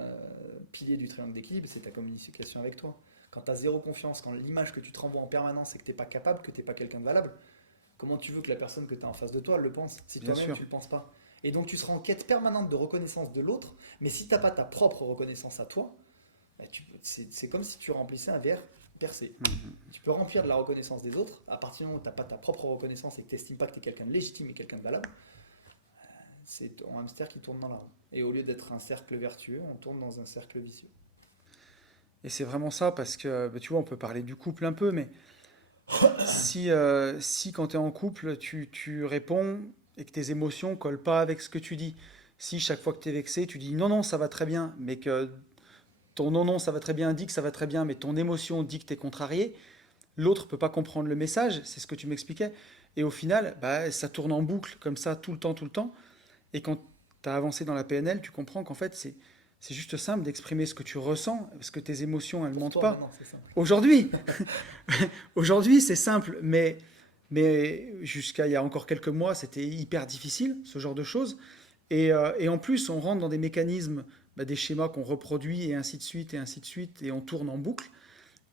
pilier du triangle d'équilibre, c'est ta communication avec toi. Quand tu as zéro confiance, quand l'image que tu te renvoies en permanence c'est que tu n'es pas capable, que tu n'es pas quelqu'un de valable, comment tu veux que la personne que tu as en face de toi le pense si Bien toi-même sûr. tu le penses pas? Et donc tu seras en quête permanente de reconnaissance de l'autre, mais si tu n'as pas ta propre reconnaissance à toi, bah, c'est comme si tu remplissais un verre percé. Tu peux remplir de la reconnaissance des autres, à partir du moment où tu n'as pas ta propre reconnaissance et que tu n'estimes pas que tu es quelqu'un de légitime et quelqu'un de valable, c'est ton hamster qui tourne dans la roue. Et au lieu d'être un cercle vertueux, on tourne dans un cercle vicieux. Et c'est vraiment ça parce que tu vois, on peut parler du couple un peu, mais si quand tu es en couple, tu réponds et que tes émotions collent pas avec ce que tu dis, si chaque fois que tu es vexé, tu dis non, non, ça va très bien, mais que ton non, non, ça va très bien dit que ça va très bien, mais ton émotion dit que tu es contrarié, l'autre peut pas comprendre le message, c'est ce que tu m'expliquais. Et au final, bah, ça tourne en boucle comme ça tout le temps, tout le temps. Et quand tu as avancé dans la PNL, tu comprends qu'en fait, c'est juste simple d'exprimer ce que tu ressens, parce que tes émotions, elles ne Pour mentent toi, pas. maintenant, c'est simple. Aujourd'hui, aujourd'hui c'est simple, mais jusqu'à il y a encore quelques mois, c'était hyper difficile, ce genre de choses. Et en plus, on rentre dans des mécanismes, des schémas qu'on reproduit, et ainsi de suite, et ainsi de suite, et on tourne en boucle.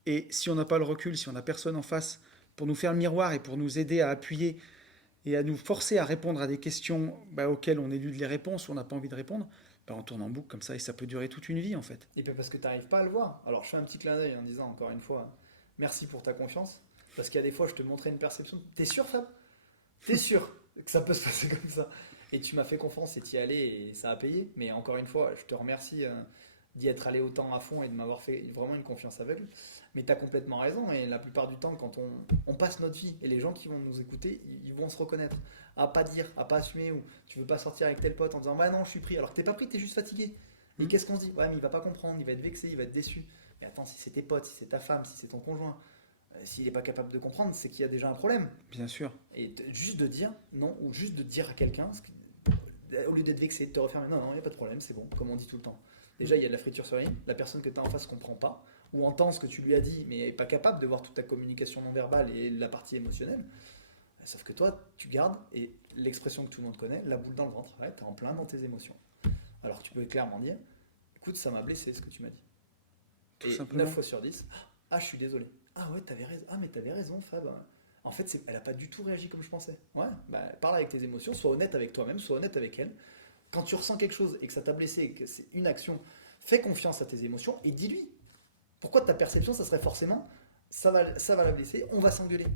Et si on n'a pas le recul, si on n'a personne en face pour nous faire le miroir et pour nous aider à appuyer et à nous forcer à répondre à des questions auxquelles on élude les réponses ou on n'a pas envie de répondre, on tourne en boucle comme ça et ça peut durer toute une vie en fait. Et puis parce que tu n'arrives pas à le voir. Alors je fais un petit clin d'œil en disant encore une fois, merci pour ta confiance. Parce qu'il y a des fois, je te montrais une perception. T'es sûr, Fab? T'es sûr que ça peut se passer comme ça? Et tu m'as fait confiance et t'y allais et ça a payé. Mais encore une fois, je te remercie d'y être allé autant à fond et de m'avoir fait vraiment une confiance aveugle. Mais tu as complètement raison. Et la plupart du temps, quand on passe notre vie et les gens qui vont nous écouter, ils vont se reconnaître. À pas dire, à pas assumer ou tu veux pas sortir avec tel pote en disant bah non, je suis pris. Alors que t'es pas pris, t'es juste fatigué. Et Hmm. qu'est-ce qu'on se dit? Ouais, mais il va pas comprendre, il va être vexé, il va être déçu. Mais attends, si c'est tes potes, si c'est ta femme, si c'est ton conjoint, s'il n'est pas capable de comprendre, c'est qu'il y a déjà un problème. Bien sûr. Et juste de dire non, ou juste de dire à quelqu'un, au lieu d'être vexé, de te refermer, non, non, il n'y a pas de problème, c'est bon, comme on dit tout le temps. Déjà, il y a de la friture sur rien, la personne que tu as en face ne comprend pas, ou entend ce que tu lui as dit, mais n'est pas capable de voir toute ta communication non verbale et la partie émotionnelle. Sauf que toi, tu gardes, et l'expression que tout le monde connaît, la boule dans le ventre, ouais, tu es en plein dans tes émotions. Alors tu peux clairement dire, écoute, ça m'a blessé ce que tu m'as dit. Tout Et simplement. 9 fois sur 10, ah, je suis désolé. Ah ouais, t'avais raison. Ah, mais t'avais raison, Fab. En fait, elle a pas du tout réagi comme je pensais. Ouais, bah, parle avec tes émotions, sois honnête avec toi-même, sois honnête avec elle. Quand tu ressens quelque chose et que ça t'a blessé et que c'est une action, fais confiance à tes émotions et dis-lui. Pourquoi ta perception, ça serait forcément ça va la blesser, on va s'engueuler.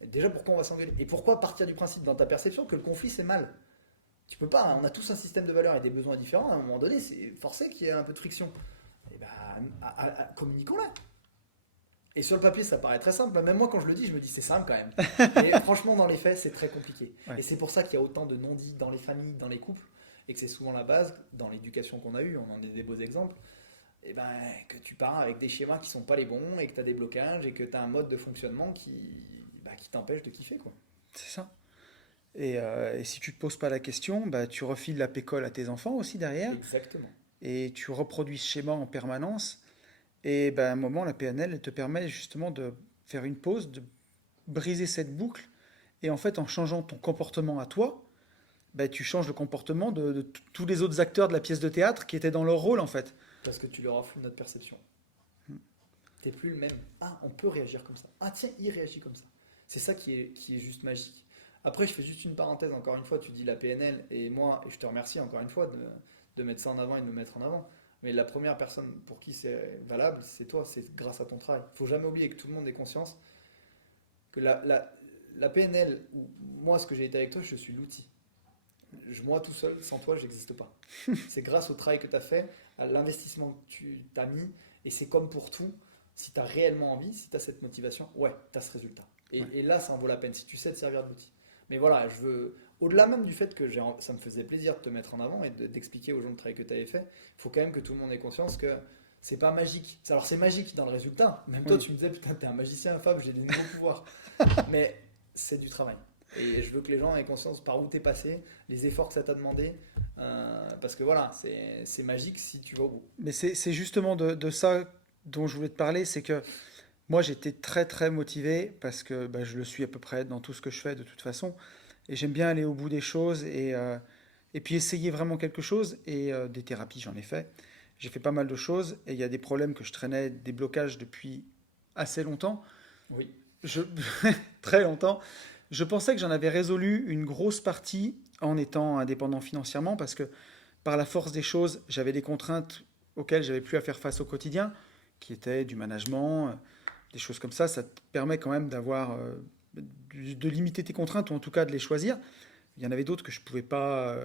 Et déjà, pourquoi on va s'engueuler? Et pourquoi partir du principe dans ta perception que le conflit c'est mal? Tu peux pas, hein, on a tous un système de valeurs et des besoins différents. À un moment donné, c'est forcé qu'il y ait un peu de friction. Et ben, communiquons-la. Et sur le papier, ça paraît très simple. Même moi, quand je le dis, je me dis c'est simple quand même. Mais franchement, dans les faits, c'est très compliqué. Ouais. Et c'est pour ça qu'il y a autant de non-dits dans les familles, dans les couples, et que c'est souvent la base, dans l'éducation qu'on a eue, on en a des beaux exemples, et ben, que tu pars avec des schémas qui sont pas les bons, et que tu as des blocages, et que tu as un mode de fonctionnement qui t'empêche de kiffer, quoi. C'est ça. Et si tu te poses pas la question, bah, tu refiles la pécole à tes enfants aussi derrière, Exactement. et tu reproduis ce schéma en permanence. Et bah, à un moment, la PNL, elle te permet justement de faire une pause, de briser cette boucle. Et en fait, en changeant ton comportement à toi, bah, tu changes le comportement de tous les autres acteurs de la pièce de théâtre qui étaient dans leur rôle, en fait. Parce que tu leur as foutu notre perception. T'es plus le même. Ah, on peut réagir comme ça. Ah, tiens, il réagit comme ça. C'est ça qui est juste magique. Après, je fais juste une parenthèse, encore une fois, tu dis la PNL, et moi, et je te remercie encore une fois de mettre ça en avant et de me mettre en avant. Mais la première personne pour qui c'est valable, c'est toi, c'est grâce à ton travail. Il faut jamais oublier que tout le monde ait conscience que la PNL, ou moi, ce que j'ai été avec toi, je suis l'outil. Moi tout seul, sans toi, j'existe pas. C'est grâce au travail que tu as fait, à l'investissement que tu t'as mis, et c'est comme pour tout, si tu as réellement envie, si tu as cette motivation, ouais, tu as ce résultat. Et, Ouais. et là, ça en vaut la peine, si tu sais te servir de l'outil. Mais voilà, je veux, au-delà même du fait que ça me faisait plaisir de te mettre en avant et d'expliquer aux gens le travail que tu avais fait, il faut quand même que tout le monde ait conscience que c'est pas magique. Alors c'est magique dans le résultat. Même toi, Oui. tu me disais, putain, t'es un magicien, Fab, j'ai des nouveaux pouvoirs. Mais c'est du travail. Et je veux que les gens aient conscience par où t'es passé, les efforts que ça t'a demandé. Parce que voilà, c'est magique si tu vas au bout. Mais c'est justement de ça dont je voulais te parler, c'est que moi j'étais très très motivé parce que bah, je le suis à peu près dans tout ce que je fais de toute façon. Et j'aime bien aller au bout des choses et puis essayer vraiment quelque chose. Et des thérapies, j'en ai fait. J'ai fait pas mal de choses et il y a des problèmes que je traînais, des blocages depuis assez longtemps. Oui, Je, très longtemps. Je pensais que j'en avais résolu une grosse partie en étant indépendant financièrement parce que par la force des choses, j'avais des contraintes auxquelles j'avais plus à faire face au quotidien, qui étaient du management, des choses comme ça. Ça te permet quand même d'avoir, de limiter tes contraintes ou en tout cas de les choisir. Il y en avait d'autres que je pouvais pas,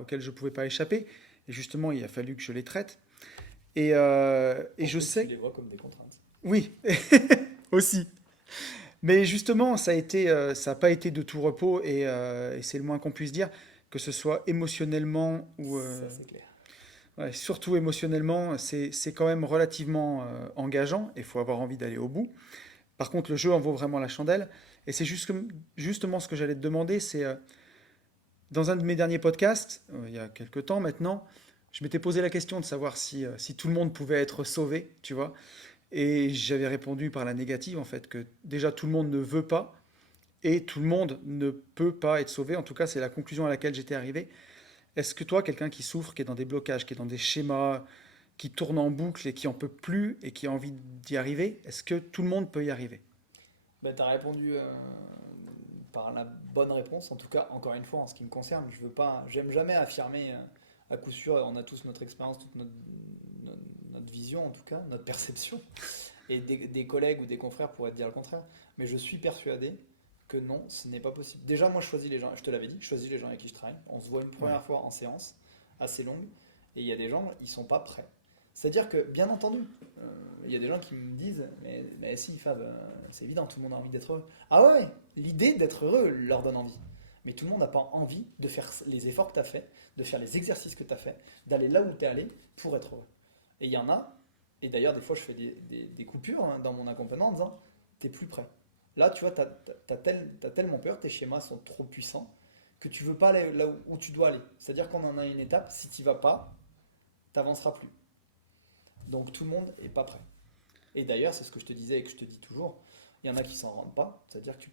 auxquelles je pouvais pas échapper. Et justement, il a fallu que je les traite. Et pour je peu que tu sais, les vois comme des contraintes. oui, aussi. Mais justement, ça n'a pas été de tout repos et c'est le moins qu'on puisse dire, que ce soit émotionnellement ou Ça, c'est clair. ouais, surtout émotionnellement, c'est quand même relativement engageant et il faut avoir envie d'aller au bout. Par contre, le jeu en vaut vraiment la chandelle. Et c'est justement ce que j'allais te demander, c'est dans un de mes derniers podcasts, il y a quelques temps maintenant, je m'étais posé la question de savoir si tout le monde pouvait être sauvé, tu vois. Et j'avais répondu par la négative, en fait, que déjà tout le monde ne veut pas et tout le monde ne peut pas être sauvé. En tout cas, c'est la conclusion à laquelle j'étais arrivé. Est-ce que toi, quelqu'un qui souffre, qui est dans des blocages, qui est dans des schémas, qui tourne en boucle et qui en peut plus et qui a envie d'y arriver, est-ce que tout le monde peut y arriver? Ben, tu as répondu par la bonne réponse. En tout cas, encore une fois, en ce qui me concerne, je veux pas, j'aime jamais affirmer à coup sûr, on a tous notre expérience, toute notre vision, en tout cas, notre perception. Et des collègues ou des confrères pourraient te dire le contraire. Mais je suis persuadé que non, ce n'est pas possible. Déjà, moi, je choisis les gens, je te l'avais dit, je choisis les gens avec qui je travaille. On se voit une Ouais. première fois en séance, assez longue, et il y a des gens, ils sont pas prêts. C'est-à-dire que, bien entendu, il y a des gens qui me disent, mais si, Fab, c'est évident, tout le monde a envie d'être heureux. Ah ouais, ouais, l'idée d'être heureux leur donne envie. Mais tout le monde n'a pas envie de faire les efforts que tu as fait, de faire les exercices que tu as fait, d'aller là où tu es allé pour être heureux. Et il y en a, et d'ailleurs, des fois, je fais des coupures dans mon accompagnement en disant, t'es plus prêt. Là, tu vois, t'as tellement peur, tes schémas sont trop puissants, que tu veux pas aller là où tu dois aller. C'est-à-dire qu'on en a une étape, si tu vas pas, t'avanceras plus. Donc tout le monde est pas prêt. Et d'ailleurs, c'est ce que je te disais et que je te dis toujours, il y en a qui s'en rendent pas. C'est-à-dire que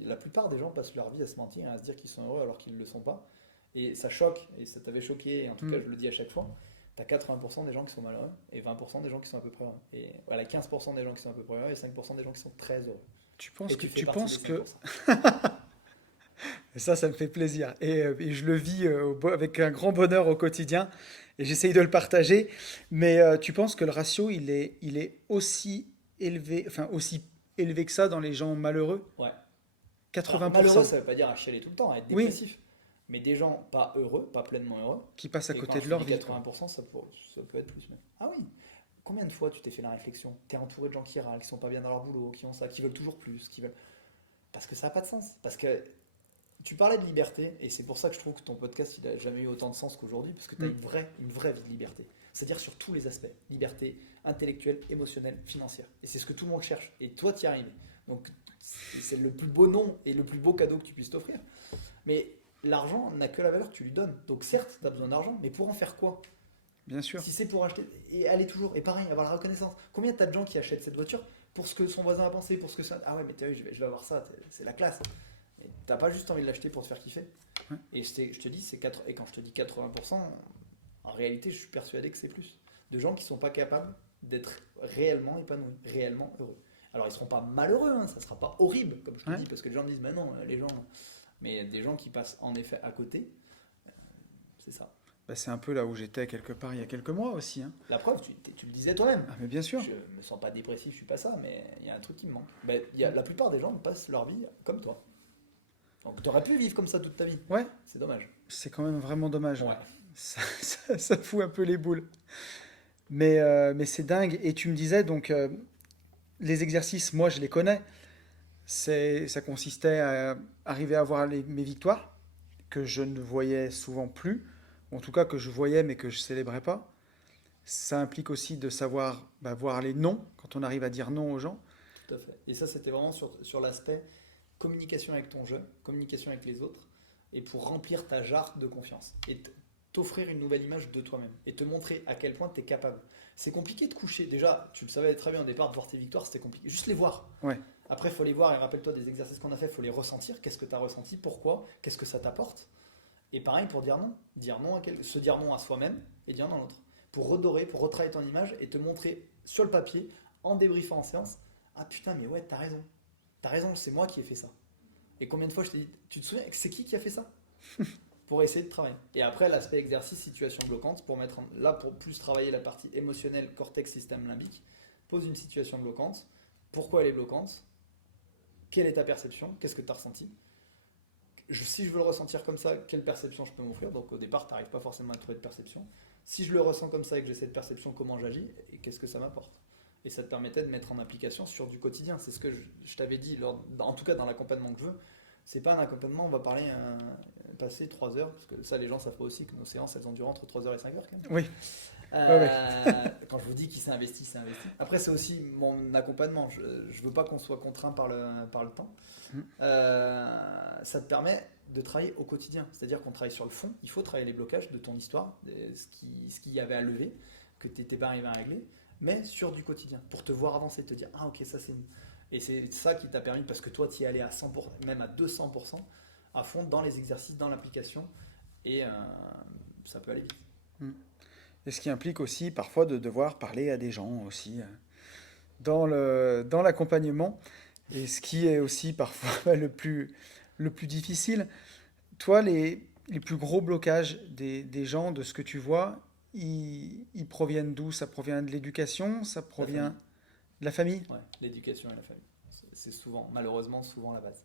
la plupart des gens passent leur vie à se mentir, à se dire qu'ils sont heureux alors qu'ils ne le sont pas. Et ça choque, et ça t'avait choqué, et en tout cas, Mm. je le dis à chaque fois. Tu as 80% des gens qui sont malheureux et 20% des gens qui sont à peu près heureux. Et voilà, 15% des gens qui sont à peu près heureux et 5% des gens qui sont très heureux. Tu penses Et que tu fais tu partie des penses que 5%. ça me fait plaisir et je le vis avec un grand bonheur au quotidien et j'essaye de le partager. Mais tu penses que le ratio il est aussi élevé, enfin aussi élevé que ça dans les gens malheureux? Ouais. Alors, malheureux, 80%. ça veut pas dire à chialer tout le temps, à être Oui, dépressif. Mais des gens pas heureux, pas pleinement heureux. qui passent à Et quand côté je de te leur dis vie, quoi. 80%, ça peut être plus même. Ah oui. Combien de fois tu t'es fait la réflexion? T'es entouré de gens qui râlent, qui sont pas bien dans leur boulot, qui ont ça, qui veulent toujours plus, qui veulent. Parce que ça n'a pas de sens. Parce que tu parlais de liberté, et c'est pour ça que je trouve que ton podcast il a jamais eu autant de sens qu'aujourd'hui, parce que tu as Mm. une vraie vie de liberté. C'est-à-dire sur tous les aspects. Liberté intellectuelle, émotionnelle, financière. Et c'est ce que tout le monde cherche. Et toi, tu y arrives. Donc c'est le plus beau nom et le plus beau cadeau que tu puisses t'offrir. Mais l'argent n'a que la valeur que tu lui donnes. Donc certes, tu as besoin d'argent, mais pour en faire quoi? Bien sûr. Si c'est pour acheter et aller toujours, et pareil, avoir la reconnaissance. Combien t'as de gens qui achètent cette voiture pour ce que son voisin a pensé, pour ce que ça. Ah ouais, mais t'as vu, je vais avoir ça, c'est la classe. Et t'as pas juste envie de l'acheter pour te faire kiffer. Ouais. Et je te dis, et quand je te dis 80%, en réalité, je suis persuadé que c'est plus. De gens qui sont pas capables d'être réellement épanouis, réellement heureux. Alors ils seront pas malheureux, hein, ça sera pas horrible, comme je te Ouais. dis, parce que les gens me disent, mais non, les gens. Mais des gens qui passent en effet à côté, c'est ça. Bah, c'est un peu là où j'étais quelque part il y a quelques mois aussi, hein. La preuve, tu le disais toi-même. Ah, mais bien sûr. Je me sens pas dépressif, je suis pas ça, mais il y a un truc qui me manque. Ben, la plupart des gens passent leur vie comme toi. Donc tu aurais pu vivre comme ça toute ta vie. Ouais, C'est dommage. c'est quand même vraiment dommage, Ouais. ouais. Ça fout un peu les boules. Mais c'est dingue. Et tu me disais donc, les exercices, moi je les connais. Ça consistait à arriver à voir mes victoires, que je ne voyais souvent plus, ou en tout cas que je voyais mais que je célébrais pas. Ça implique aussi de savoir voir les non, quand on arrive à dire non aux gens. Tout à fait. Et ça, c'était vraiment sur l'aspect communication avec ton jeu, communication avec les autres, et pour remplir ta jarre de confiance. Et t'offrir une nouvelle image de toi-même. Et te montrer à quel point tu es capable. C'est compliqué de coucher. Déjà, tu le savais très bien au départ, de voir tes victoires, c'était compliqué. Juste les voir. Ouais, Après, il faut les voir et rappelle-toi des exercices qu'on a fait, il faut les ressentir. Qu'est-ce que tu as ressenti? Pourquoi? Qu'est-ce que ça t'apporte? Et pareil pour dire non. Se dire non à soi-même et dire non à l'autre. Pour redorer, pour retravailler ton image et te montrer sur le papier, en débriefant en séance, ah putain, mais ouais, t'as raison. T'as raison, c'est moi qui ai fait ça. Et combien de fois je t'ai dit, tu te souviens, c'est qui a fait ça? Pour essayer de travailler. Et après, l'aspect exercice, situation bloquante, pour plus travailler la partie émotionnelle, cortex, système limbique, pose une situation bloquante. Pourquoi elle est bloquante? Quelle est ta perception? Qu'est-ce que tu as ressenti? Si je veux le ressentir comme ça, quelle perception je peux m'offrir? Donc au départ, tu n'arrives pas forcément à trouver de perception. Si je le ressens comme ça et que j'ai cette perception, comment j'agis et qu'est-ce que ça m'apporte? Et ça te permettait de mettre en application sur du quotidien. C'est ce que je t'avais dit, en tout cas dans l'accompagnement que je veux. C'est pas un accompagnement, on va passer 3 heures, parce que ça les gens savent pas aussi que nos séances elles ont duré entre 3 heures et 5 heures quand même. oui, Quand je vous dis qu'il s'est investi, c'est investi. Après, c'est aussi mon accompagnement. Je ne veux pas qu'on soit contraint par le temps. Mm. Ça te permet de travailler au quotidien. C'est-à-dire qu'on travaille sur le fond. Il faut travailler les blocages de ton histoire, ce qu'il y avait à lever, que tu n'étais pas arrivé à régler, mais sur du quotidien, pour te voir avancer, te dire « Ah ok, ça c'est... » Et c'est ça qui t'a permis, parce que toi, tu y es allé à 100%, même à 200%, à fond dans les exercices, dans l'application, et ça peut aller vite. Mm. Et ce qui implique aussi parfois de devoir parler à des gens aussi dans l'accompagnement. Et ce qui est aussi parfois le plus difficile. Toi, les plus gros blocages des gens, de ce que tu vois, ils proviennent d'où? Ça provient de l'éducation? Ça La provient famille. De la famille? Ouais, l'éducation et la famille. C'est souvent, malheureusement, souvent la base.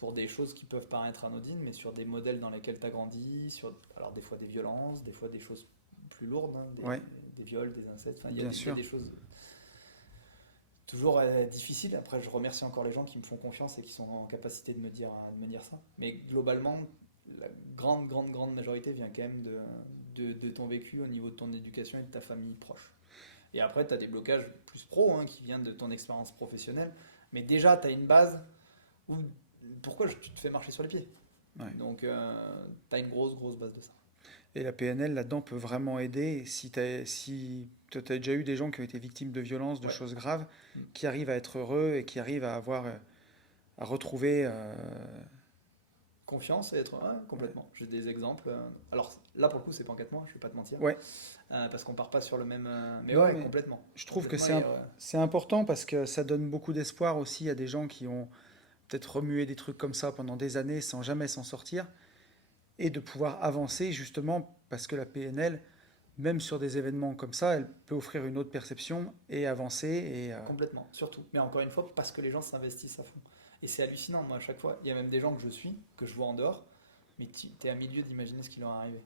Pour des choses qui peuvent paraître anodines, mais sur des modèles dans lesquels tu as grandi, alors des fois des violences, des fois des choses plus lourdes, hein, Ouais, des viols, des incestes, enfin bien il y a sûr. des choses toujours difficiles. Après, je remercie encore les gens qui me font confiance et qui sont en capacité de me dire ça. Mais globalement, la grande, grande, grande majorité vient quand même de ton vécu au niveau de ton éducation et de ta famille proche. Et après, tu as des blocages plus pro hein, qui viennent de ton expérience professionnelle. Mais déjà, tu as une base où pourquoi tu te fais marcher sur les pieds. Ouais. Donc, tu as une grosse, grosse base de ça. Et la PNL là-dedans peut vraiment aider si tu as déjà eu des gens qui ont été victimes de violences, de Ouais. choses graves, Mm. qui arrivent à être heureux et qui arrivent à avoir, à retrouver. Confiance et être. Ouais, Ouais. complètement. J'ai des exemples. Alors là, pour le coup, c'est pas en 4 mois, je vais pas te mentir. Ouais. Parce qu'on part pas sur le même. Mais Non, ouais, mais complètement. je trouve que Complètement. Et, c'est important parce que ça donne beaucoup d'espoir aussi à des gens qui ont peut-être remué des trucs comme ça pendant des années sans jamais s'en sortir et de pouvoir avancer justement parce que la PNL, même sur des événements comme ça, elle peut offrir une autre perception et avancer. complètement, surtout. Mais encore une fois, parce que les gens s'investissent à fond. Et c'est hallucinant, moi, à chaque fois. Il y a même des gens que je suis, que je vois en dehors, mais tu es à milieu d'imaginer ce qui leur est arrivé.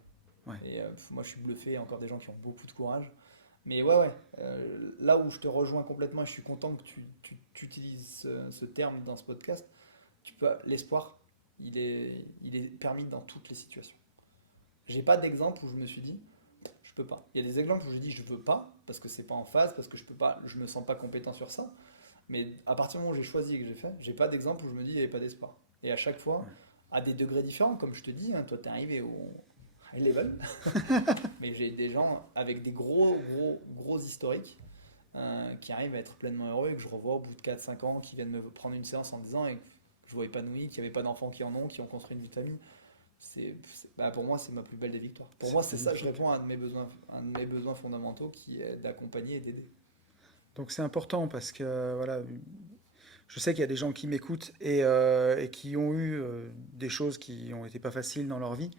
Ouais, Et moi, je suis bluffé. Il y a encore des gens qui ont beaucoup de courage. Mais ouais, ouais. Là où je te rejoins complètement, et je suis content que tu utilises ce terme dans ce podcast, l'espoir, il est permis dans toutes les situations. J'ai pas d'exemple où je me suis dit, je peux pas. Il y a des exemples où je dis, je veux pas, parce que c'est pas en phase, parce que je peux pas, je me sens pas compétent sur ça. Mais à partir du moment où j'ai choisi et que j'ai fait, j'ai pas d'exemple où je me dis, il n'y avait pas d'espoir. Et à chaque fois, ouais. à des degrés différents, comme je te dis, hein, toi, tu es arrivé au high level, mais j'ai des gens avec des gros, gros, gros historiques qui arrivent à être pleinement heureux et que je revois au bout de 4 5 ans, qui viennent me prendre une séance en disant et que je vois épanoui, qu'il n'y avait pas d'enfants qui en ont, qui ont construit une vie de famille. Bah, pour moi, c'est ma plus belle des victoires. Pour moi, C'est c'est ça, je magnifique. réponds à un de mes besoins fondamentaux qui est d'accompagner et d'aider. Donc c'est important parce que voilà, je sais qu'il y a des gens qui m'écoutent et qui ont eu des choses qui ont été pas faciles dans leur vie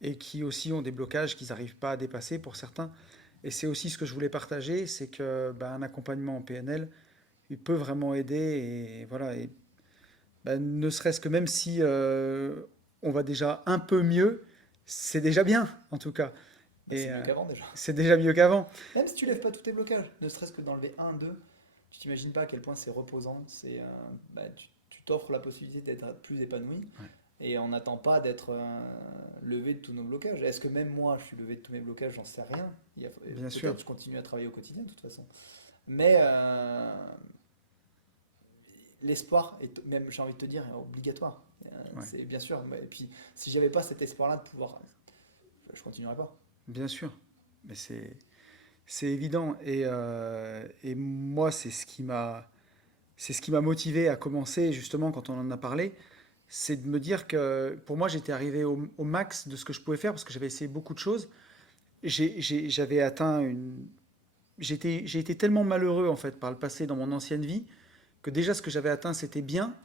et qui aussi ont des blocages qu'ils n'arrivent pas à dépasser pour certains. Et c'est aussi ce que je voulais partager, c'est que bah, un accompagnement en PNL, il peut vraiment aider et voilà. Et bah, ne serait-ce que même si on va déjà un peu mieux, c'est déjà bien en tout cas. Bah, Et c'est mieux qu'avant déjà. c'est déjà mieux qu'avant. Même si tu lèves pas tous tes blocages, ne serait-ce que d'enlever un, deux, tu t'imagines pas à quel point c'est reposant. Bah, tu t'offres la possibilité d'être plus épanoui Ouais, et on n'attend pas d'être levé de tous nos blocages. Est-ce que même moi je suis levé de tous mes blocages? J'en sais rien. bien sûr. Peut-être je continue à travailler au quotidien de toute façon. Mais l'espoir, est, même j'ai envie de te dire, est obligatoire. Ouais, C'est bien sûr. Et puis si j'avais pas cet espoir-là de pouvoir, je continuerais pas. bien sûr. Mais c'est évident. Et moi, c'est ce qui m'a motivé à commencer, justement, quand on en a parlé, c'est de me dire que pour moi, j'étais arrivé au max de ce que je pouvais faire parce que j'avais essayé beaucoup de choses. J'avais atteint une. J'ai été tellement malheureux, en fait, par le passé dans mon ancienne vie, que déjà ce que j'avais atteint, c'était bien,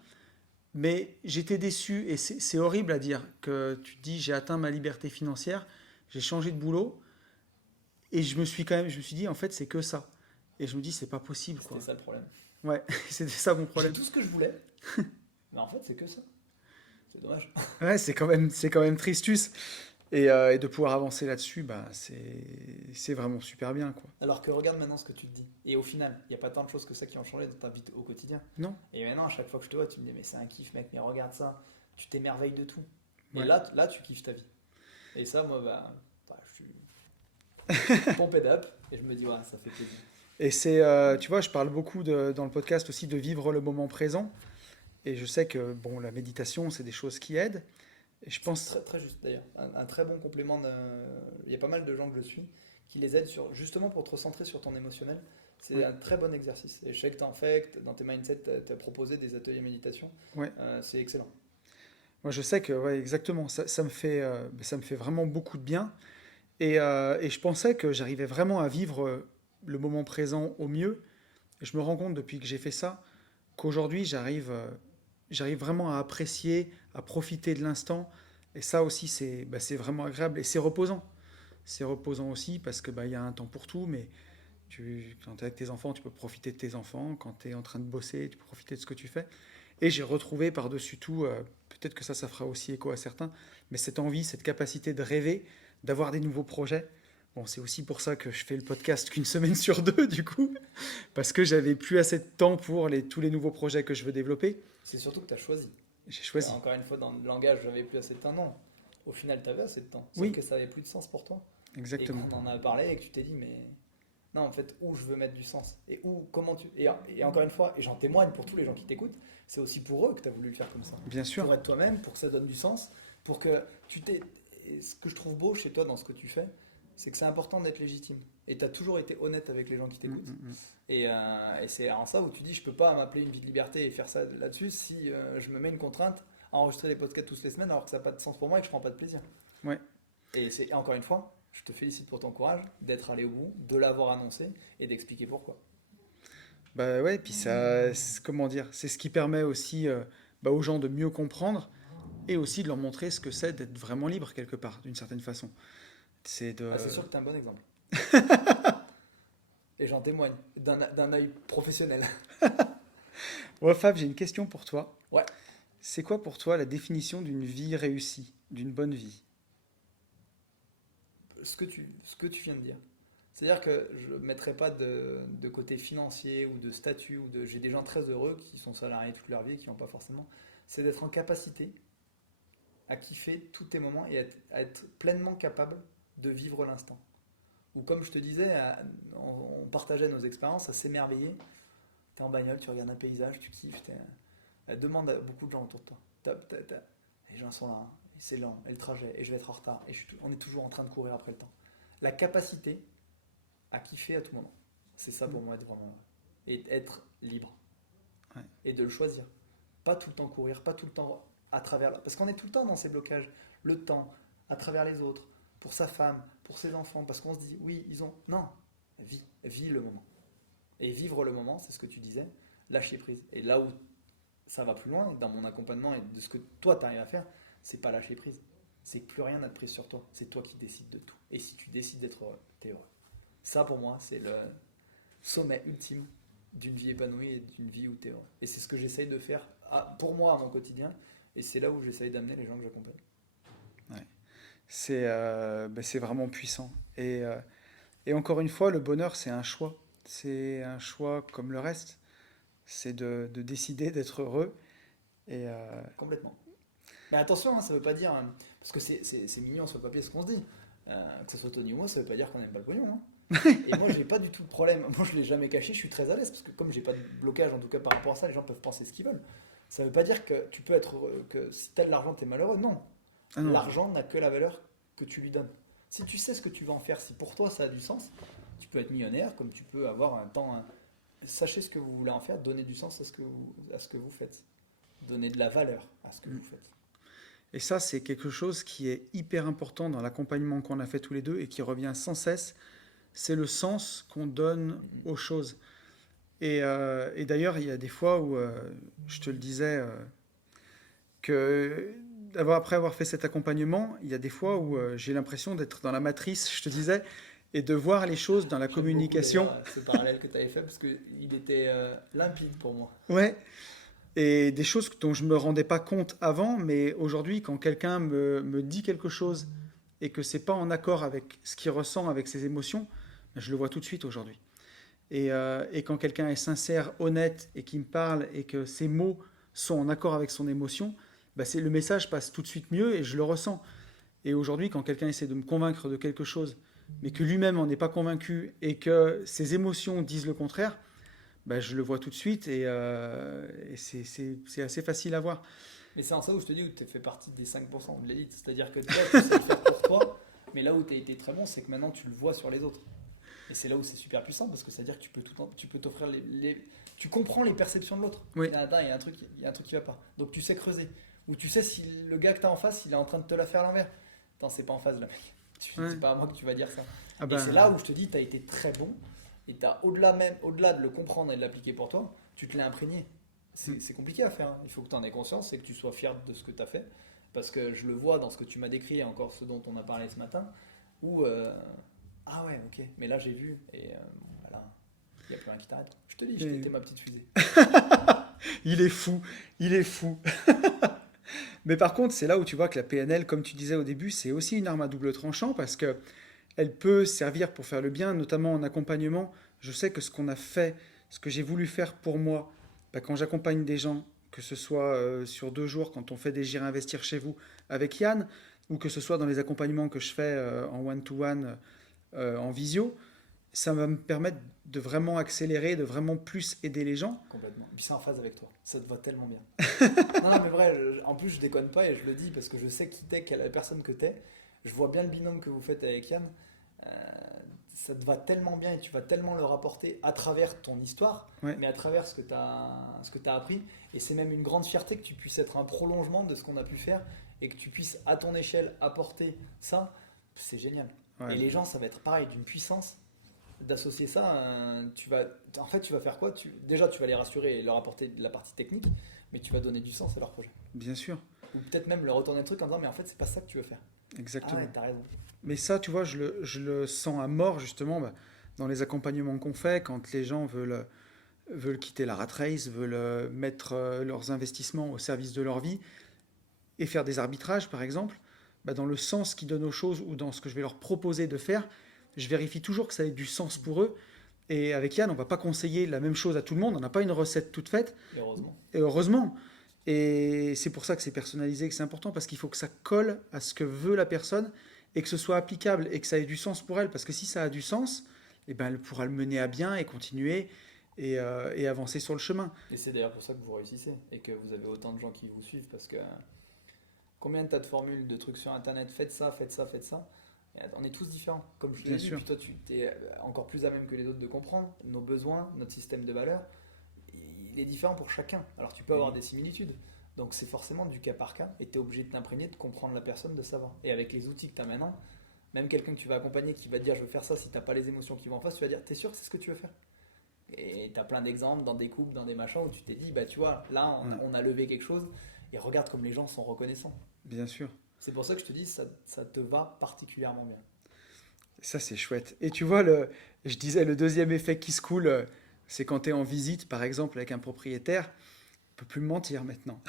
mais j'étais déçu. Et c'est horrible à dire que tu te dis, j'ai atteint ma liberté financière, j'ai changé de boulot, et je me suis dit, en fait, c'est que ça. Et je me dis, c'est pas possible, C'était quoi. ça le problème. Ouais, c'était ça mon J'ai problème. tout ce que je voulais, mais en fait c'est que ça. C'est dommage. Ouais, c'est quand même tristus. Et de pouvoir avancer là-dessus, bah, c'est vraiment super bien, quoi. Alors que regarde maintenant ce que tu te dis. Et au final, il n'y a pas tant de choses que ça qui ont changé dans ta vie au quotidien. Non? Et maintenant, à chaque fois que je te vois, tu me dis, mais c'est un kiff, mec, mais regarde ça. Tu t'émerveilles de tout. Et Ouais. là, tu kiffes ta vie. Et ça, moi, je suis pomped up et je me dis, ouais, ça fait plaisir. Et tu vois, je parle beaucoup dans le podcast aussi de vivre le moment présent. Et je sais que, bon, la méditation, c'est des choses qui aident. Et je C'est pense, très, très juste d'ailleurs. Un très bon complément. Il y a pas mal de gens que je suis qui les aident justement pour te recentrer sur ton émotionnel. C'est ouais, un très bon exercice. Et je sais que tu en fais, que dans tes mindsets, tu as proposé des ateliers méditation. ouais. C'est excellent. Moi, je sais que, ouais, exactement, ça me fait vraiment beaucoup de bien. Et je pensais que j'arrivais vraiment à vivre le moment présent au mieux. Et je me rends compte depuis que j'ai fait ça qu'aujourd'hui, j'arrive vraiment à apprécier, à profiter de l'instant. Et ça aussi, c'est vraiment agréable et c'est reposant. C'est reposant aussi parce que bah, il y a un temps pour tout, mais Quand tu es avec tes enfants, tu peux profiter de tes enfants. Quand tu es en train de bosser, tu peux profiter de ce que tu fais. Et j'ai retrouvé par-dessus tout, peut-être que ça fera aussi écho à certains, mais cette envie, cette capacité de rêver, d'avoir des nouveaux projets. Bon, c'est aussi pour ça que je fais le podcast qu'une semaine sur deux, du coup, parce que j'avais plus assez de temps pour tous les nouveaux projets que je veux développer. C'est surtout que tu as choisi. J'ai choisi. Encore une fois, dans le langage, j'avais plus assez de temps. Non. Au final, tu avais assez de temps. Sauf Oui, que ça avait plus de sens pour toi. exactement. Et qu'on en a parlé et que tu t'es dit, mais non, en fait, où je veux mettre du sens et où, comment tu. Et encore une fois, et j'en témoigne pour tous les gens qui t'écoutent, c'est aussi pour eux que tu as voulu le faire comme ça. Bien sûr. Pour être toi-même, pour que ça donne du sens, pour que tu t'es. Et ce que je trouve beau chez toi dans ce que tu fais, c'est que c'est important d'être légitime. Et tu as toujours été honnête avec les gens qui t'écoutent. Et c'est en ça où tu dis, je peux pas m'appeler une vie de liberté et faire ça là-dessus si je me mets une contrainte à enregistrer des podcasts toutes les semaines alors que ça n'a pas de sens pour moi et que je prends pas de plaisir. Ouais. Et encore une fois, je te félicite pour ton courage d'être allé au bout, de l'avoir annoncé et d'expliquer pourquoi. Bah ouais, puis comment dire, c'est ce qui permet aussi aux gens de mieux comprendre et aussi de leur montrer ce que c'est d'être vraiment libre quelque part, d'une certaine façon. C'est sûr que tu es un bon exemple. Et j'en témoigne, d'un œil professionnel. Ouais, Fab, j'ai une question pour toi. Ouais. C'est quoi pour toi la définition d'une vie réussie, d'une bonne vie? Ce que tu viens de dire. C'est-à-dire que je ne mettrai pas de côté financier ou de statut. J'ai des gens très heureux qui sont salariés toute leur vie et qui n'ont pas forcément. C'est d'être en capacité à kiffer tous tes moments et à être pleinement capable de vivre l'instant. Ou comme je te disais, on partageait nos expériences, à s'émerveiller. Tu es en bagnole, tu regardes un paysage, tu kiffes. Demande à beaucoup de gens autour de toi. Les gens sont là, et c'est lent, et le trajet, et je vais être en retard. Et on est toujours en train de courir après le temps. La capacité à kiffer à tout moment. C'est ça pour moi être vraiment heureux. Et être libre. Ouais. Et de le choisir. Pas tout le temps courir, pas tout le temps à travers... Parce qu'on est tout le temps dans ces blocages. Le temps, à travers les autres, pour sa femme, pour ses enfants. Parce qu'on se dit, oui, ils ont... Non, vis le moment. Et vivre le moment, c'est ce que tu disais, lâcher prise. Et là où ça va plus loin, dans mon accompagnement et de ce que toi tu arrives à faire, c'est pas lâcher prise. C'est que plus rien n'a de prise sur toi. C'est toi qui décides de tout. Et si tu décides d'être heureux, t'es heureux. Ça pour moi, c'est le sommet ultime d'une vie épanouie et d'une vie où t'es heureux. Et c'est ce que j'essaye de faire pour moi à mon quotidien. Et c'est là où j'essaye d'amener les gens que j'accompagne. Ouais. C'est vraiment puissant. Et encore une fois, le bonheur, c'est un choix. C'est un choix comme le reste. C'est de décider d'être heureux. Complètement. Mais attention, hein, ça veut pas dire... parce que c'est mignon sur le papier ce qu'on se dit. Que ce soit Tony ou moi, ça veut pas dire qu'on n'aime pas le pognon. Hein. Et moi, j'ai pas du tout de problème. Moi, je l'ai jamais caché. Je suis très à l'aise parce que comme j'ai pas de blocage, en tout cas par rapport à ça, les gens peuvent penser ce qu'ils veulent. Ça veut pas dire que tu peux être heureux, que si t'as de l'argent, t'es malheureux. Non. Ah non. L'argent n'a que la valeur que tu lui donnes. Si tu sais ce que tu vas en faire, si pour toi ça a du sens, tu peux être millionnaire, comme tu peux avoir un temps. Sachez ce que vous voulez en faire, donnez du sens à ce que vous faites. Donnez de la valeur à ce que vous faites. Et ça, c'est quelque chose qui est hyper important dans l'accompagnement qu'on a fait tous les deux et qui revient sans cesse. C'est le sens qu'on donne aux choses. Et d'ailleurs, il y a des fois où, je te le disais, que après avoir fait cet accompagnement, il y a des fois où j'ai l'impression d'être dans la matrice, je te disais, et de voir les choses dans la communication. Beaucoup, ce parallèle que tu avais fait, parce qu'il était limpide pour moi. Ouais. Et des choses dont je ne me rendais pas compte avant, mais aujourd'hui, quand quelqu'un me dit quelque chose et que c'est pas en accord avec ce qu'il ressent, avec ses émotions, je le vois tout de suite aujourd'hui. Et quand quelqu'un est sincère, honnête et qui me parle et que ses mots sont en accord avec son émotion, le message passe tout de suite mieux et je le ressens. Et aujourd'hui, quand quelqu'un essaie de me convaincre de quelque chose, mais que lui-même n'en est pas convaincu et que ses émotions disent le contraire, je le vois tout de suite et c'est assez facile à voir. Mais c'est en ça où je te dis où tu fais partie des 5% de l'élite. C'est-à-dire que toi, tu sais le faire pour toi, mais là où tu as été très bon, c'est que maintenant tu le vois sur les autres. Et c'est là où c'est super puissant parce que c'est-à-dire que tu peux t'offrir tu comprends les perceptions de l'autre. Oui. Il y a un truc qui va pas. Donc tu sais creuser. Ou tu sais si le gars que tu as en face, il est en train de te la faire à l'envers. Attends, c'est pas en face, le mec. C'est pas à moi que tu vas dire ça. Et c'est là où je te dis, tu as été très bon. Et au-delà de le comprendre et de l'appliquer pour toi, tu te l'as imprégné. C'est compliqué à faire. Hein. Il faut que tu en aies conscience et que tu sois fier de ce que tu as fait. Parce que je le vois dans ce que tu m'as décrit et encore ce dont on a parlé ce matin, où ah ouais, ok, mais là j'ai vu et voilà. Il n'y a plus rien qui t'arrête. Je te dis, je t'étais ma petite fusée. Il est fou, il est fou. Mais par contre, c'est là où tu vois que la PNL, comme tu disais au début, c'est aussi une arme à double tranchant parce que elle peut servir pour faire le bien, notamment en accompagnement. Je sais que ce qu'on a fait, ce que j'ai voulu faire pour moi, bah, quand j'accompagne des gens, que ce soit sur 2 jours, quand on fait des J'irai investir chez vous avec Yann, ou que ce soit dans les accompagnements que je fais en one-to-one, en visio, ça va me permettre de vraiment accélérer, de vraiment plus aider les gens. Complètement. Et puis c'est en phase avec toi. Ça te va tellement bien. Non, non, mais vrai, en plus je déconne pas et je le dis parce que je sais qui t'es, quelle personne que t'es. Je vois bien le binôme que vous faites avec Yann. Euh, Ça te va tellement bien et tu vas tellement le rapporter à travers ton histoire, Ouais, mais à travers ce que tu as appris. Et c'est même une grande fierté que tu puisses être un prolongement de ce qu'on a pu faire et que tu puisses à ton échelle apporter ça. C'est génial. Et ouais, les gens, ça va être pareil, d'une puissance d'associer ça. En fait, tu vas faire quoi? Déjà, tu vas les rassurer et leur apporter de la partie technique, mais tu vas donner du sens à leur projet. bien sûr, Ou peut-être même leur retourner le truc en disant, mais en fait, c'est pas ça que tu veux faire. Ah ouais, exactement. t'as raison. Mais ça, tu vois, je le sens à mort, justement, bah, dans les accompagnements qu'on fait, quand les gens veulent quitter la rat race, veulent mettre leurs investissements au service de leur vie et faire des arbitrages, par exemple, bah, dans le sens qu'ils donnent aux choses ou dans ce que je vais leur proposer de faire, je vérifie toujours que ça ait du sens pour eux. Et avec Yann, on ne va pas conseiller la même chose à tout le monde, on n'a pas une recette toute faite, Et heureusement. et heureusement. Et c'est pour ça que c'est personnalisé, que c'est important, parce qu'il faut que ça colle à ce que veut la personne et que ce soit applicable et que ça ait du sens pour elle. Parce que si ça a du sens, eh ben, elle pourra le mener à bien et continuer et avancer sur le chemin. Et c'est d'ailleurs pour ça que vous réussissez et que vous avez autant de gens qui vous suivent parce que combien de tas de formules, de trucs sur internet, faites ça, faites ça, faites ça. Et on est tous différents, comme je l'ai Bien dit, sûr. puis toi tu es encore plus à même que les autres de comprendre nos besoins, notre système de valeurs. Il est différent pour chacun. Alors tu peux avoir des similitudes. Donc c'est forcément du cas par cas et tu es obligé de t'imprégner, de comprendre la personne, de savoir. Et avec les outils que tu as maintenant, même quelqu'un que tu vas accompagner qui va te dire je veux faire ça, si tu n'as pas les émotions qui vont en face, tu vas dire t'es sûr que c'est ce que tu veux faire? Et tu as plein d'exemples dans des couples, dans des machins où tu t'es dit bah tu vois, là Ouais, on a levé quelque chose et regarde comme les gens sont reconnaissants. bien sûr. C'est pour ça que je te dis ça te va particulièrement bien. Ça, c'est chouette. Et tu vois, je disais, le deuxième effet qui se coule, c'est quand tu es en visite, par exemple, avec un propriétaire, il peut plus me mentir maintenant.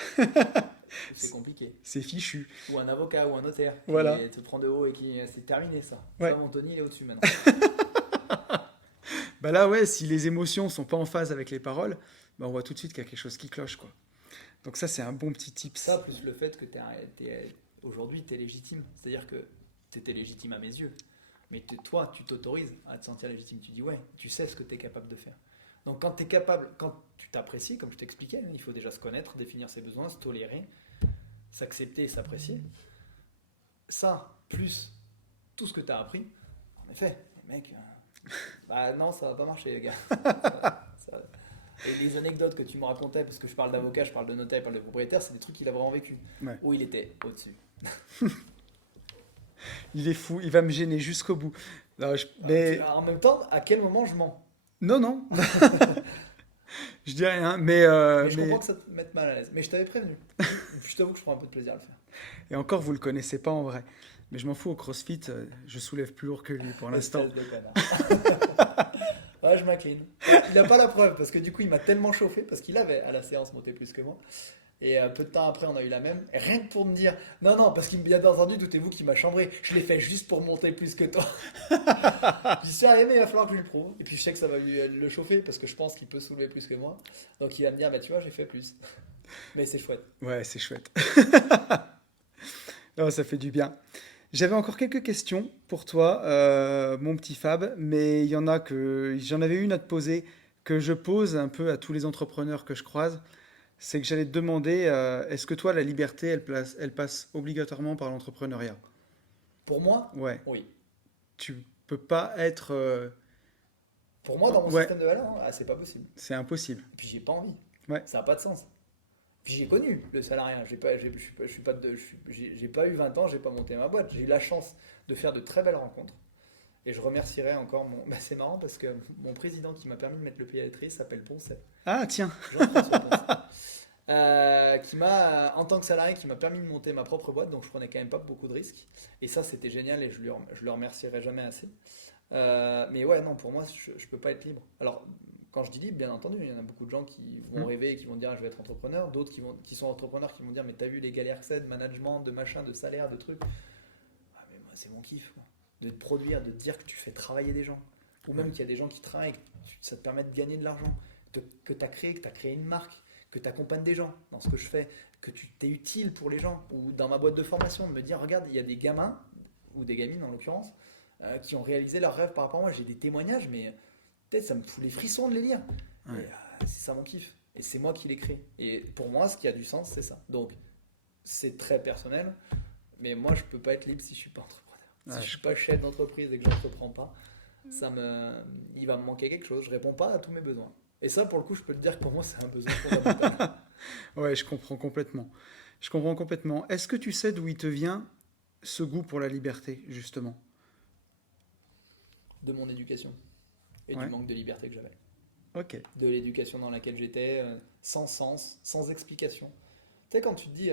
C'est compliqué. C'est fichu. Ou un avocat ou un notaire Voilà. qui te prend de haut et qui c'est terminé ça. Ouais. Ça mon Tony il est au-dessus maintenant. Bah là, ouais, si les émotions sont pas en phase avec les paroles, bah on voit tout de suite qu'il y a quelque chose qui cloche, quoi. Donc ça, c'est un bon petit Ça, tips. plus le fait que aujourd'hui, tu es légitime. C'est-à-dire que tu étais légitime à mes yeux. Mais toi, tu t'autorises à te sentir légitime. Tu dis, ouais, tu sais ce que tu es capable de faire. Donc, quand tu es capable, quand tu t'apprécies, comme je t'expliquais, il faut déjà se connaître, définir ses besoins, se tolérer, s'accepter et s'apprécier. Ça, plus tout ce que tu as appris, en effet, les mecs, bah non, ça va pas marcher, les gars. Ça- Et les anecdotes que tu me racontais, parce que je parle d'avocat, je parle de notaire, je parle de propriétaire, c'est des trucs qu'il a vraiment vécu. Ouais. Où il était au-dessus. Il est fou, il va me gêner jusqu'au bout. Non, mais En même temps, à quel moment je mens? non, non, je dis rien. Mais je comprends que ça te mette mal à l'aise. Mais je t'avais prévenu. Je t'avoue que je prends un peu de plaisir à le faire. Et encore, vous le connaissez pas en vrai. Mais je m'en fous, au CrossFit, je soulève plus lourd que lui pour l'instant. Espèce de connard. Ouais, je m'incline. Il n'a pas la preuve parce que du coup, il m'a tellement chauffé parce qu'il avait à la séance monté plus que moi. Et peu de temps après, on a eu la même. Et rien que pour me dire, non, non, parce qu'il bien entendu, doutez-vous qu'il m'a chambré. Je l'ai fait juste pour monter plus que toi. J'y suis arrivé, mais il va falloir que je lui le prouve. Et puis je sais que ça va le chauffer parce que je pense qu'il peut soulever plus que moi. Donc il va me dire, bah tu vois, j'ai fait plus. Mais c'est chouette. Ouais, c'est chouette. Non, ça fait du bien. J'avais encore quelques questions pour toi, mon petit Fab, mais il y en a que j'en avais une à te poser que je pose un peu à tous les entrepreneurs que je croise. C'est que j'allais te demander, est-ce que toi, la liberté, elle passe obligatoirement par l'entrepreneuriat? Pour moi, Ouais. oui. Tu peux pas être. Pour moi, dans mon Ouais, système de valeurs, c'est pas possible. c'est impossible. Et puis j'ai pas envie. Ouais. Ça n'a pas de sens. Puis j'ai connu le salariat. J'ai pas eu 20 ans, j'ai pas monté ma boîte. J'ai eu la chance de faire de très belles rencontres. Et je remercierai encore mon. Bah, c'est marrant parce que mon président qui m'a permis de mettre le pied à l'étrier s'appelle Poncet. Ah, tiens. Jean-François Poncet. Qui m'a, en tant que salarié, qui m'a permis de monter ma propre boîte. Donc je prenais quand même pas beaucoup de risques. Et ça, c'était génial et je le remercierai jamais assez. Mais ouais, non, pour moi, je peux pas être libre. Alors, quand je dis libre, bien entendu, il y en a beaucoup de gens qui vont Hmm. rêver et qui vont dire ah, je vais être entrepreneur, d'autres qui sont entrepreneurs qui vont dire mais t'as vu les galères que c'est de management, de machin, de salaire, de trucs. Ah, mais moi, c'est mon kiff, quoi. De te produire, de te dire que tu fais travailler des gens. Ou Ouais. même qu'il y a des gens qui travaillent, ça te permet de gagner de l'argent. Que tu as créé une marque, que tu accompagnes des gens dans ce que je fais, que tu t'es utile pour les gens. Ou dans ma boîte de formation, de me dire regarde, il y a des gamins, ou des gamines en l'occurrence, qui ont réalisé leurs rêves par rapport à moi. J'ai des témoignages, mais peut-être ça me fout les frissons de les lire. Et Ouais. c'est ça mon kiff. Et c'est moi qui l'ai créé. Et pour moi, ce qui a du sens, c'est ça. Donc, c'est très personnel, mais moi, je peux pas être libre si je suis pas entrepreneur. Si Ouais, je suis pas chef d'entreprise et que j'entreprends pas, il va me manquer quelque chose. Je réponds pas à tous mes besoins. Et ça, pour le coup, je peux te dire que pour moi, c'est un besoin fondamental ouais, je comprends complètement. Je comprends complètement. Est-ce que tu sais d'où il te vient ce goût pour la liberté, justement? de mon éducation et du Ouais, manque de liberté que j'avais. ok. De l'éducation dans laquelle j'étais, sans sens, sans explication. Tu sais, quand tu te dis,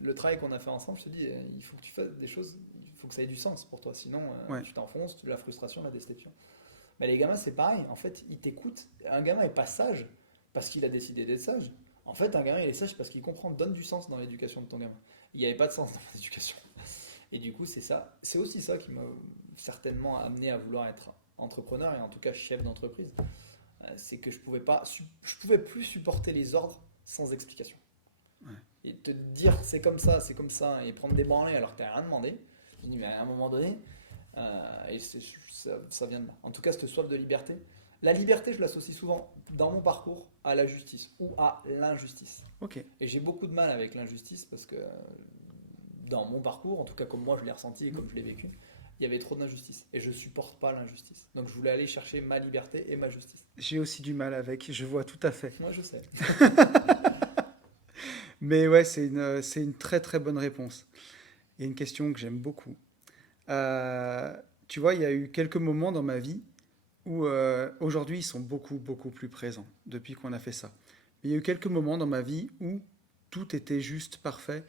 le travail qu'on a fait ensemble, je te dis, il faut que tu fasses des choses, il faut que ça ait du sens pour toi, sinon Ouais, tu t'enfonces, la frustration, la déception. Mais les gamins, c'est pareil, en fait, ils t'écoutent. Un gamin est pas sage parce qu'il a décidé d'être sage. En fait, un gamin, il est sage parce qu'il comprend, donne du sens dans l'éducation de ton gamin. Il n'y avait pas de sens dans mon éducation. Et du coup, c'est ça. C'est aussi ça qui m'a certainement amené à vouloir être entrepreneur et en tout cas chef d'entreprise. C'est que je pouvais plus supporter les ordres sans explication. ouais. Et te dire c'est comme ça, et prendre des branlées alors que t'as rien demandé. Je dis mais à un moment donné, ça vient de là. En tout cas, cette soif de liberté. La liberté, je l'associe souvent dans mon parcours à la justice ou à l'injustice. Ok. Et j'ai beaucoup de mal avec l'injustice parce que dans mon parcours, en tout cas comme moi je l'ai ressenti et comme je l'ai vécu, il y avait trop d'injustice. Et je supporte pas l'injustice. Donc je voulais aller chercher ma liberté et ma justice. J'ai aussi du mal avec, je vois tout à fait. Moi je sais. Mais ouais, c'est une très très bonne réponse. Il y a une question que j'aime beaucoup. Euh, Tu vois, il y a eu quelques moments dans ma vie où aujourd'hui ils sont beaucoup beaucoup plus présents depuis qu'on a fait ça. Mais il y a eu quelques moments dans ma vie où tout était juste parfait.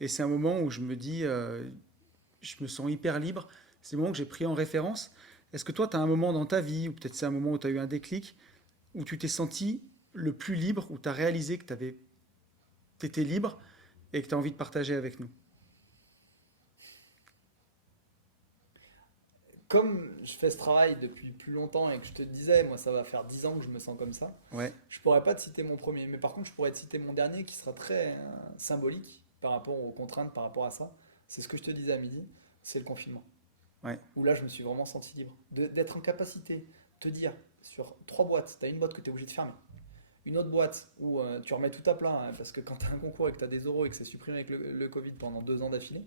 Et c'est un moment où je me dis, je me sens hyper libre. C'est le moment que j'ai pris en référence. Est-ce que toi, tu as un moment dans ta vie, ou peut-être c'est un moment où tu as eu un déclic, où tu t'es senti le plus libre, où tu as réalisé que tu étais libre et que tu as envie de partager avec nous? Comme je fais ce travail depuis plus longtemps et que je te disais, moi ça va faire 10 ans que je me sens comme ça, Ouais, je pourrais pas te citer mon premier, mais par contre je pourrais te citer mon dernier qui sera très symbolique par rapport aux contraintes, par rapport à ça. C'est ce que je te disais à midi, c'est le confinement. ouais, Où là je me suis vraiment senti libre. D'être en capacité de te dire sur trois boîtes, tu as une boîte que tu es obligé de fermer. Une autre boîte où tu remets tout à plat hein, parce que quand tu as un concours et que tu as des euros et que c'est supprimé avec le Covid pendant 2 ans d'affilée,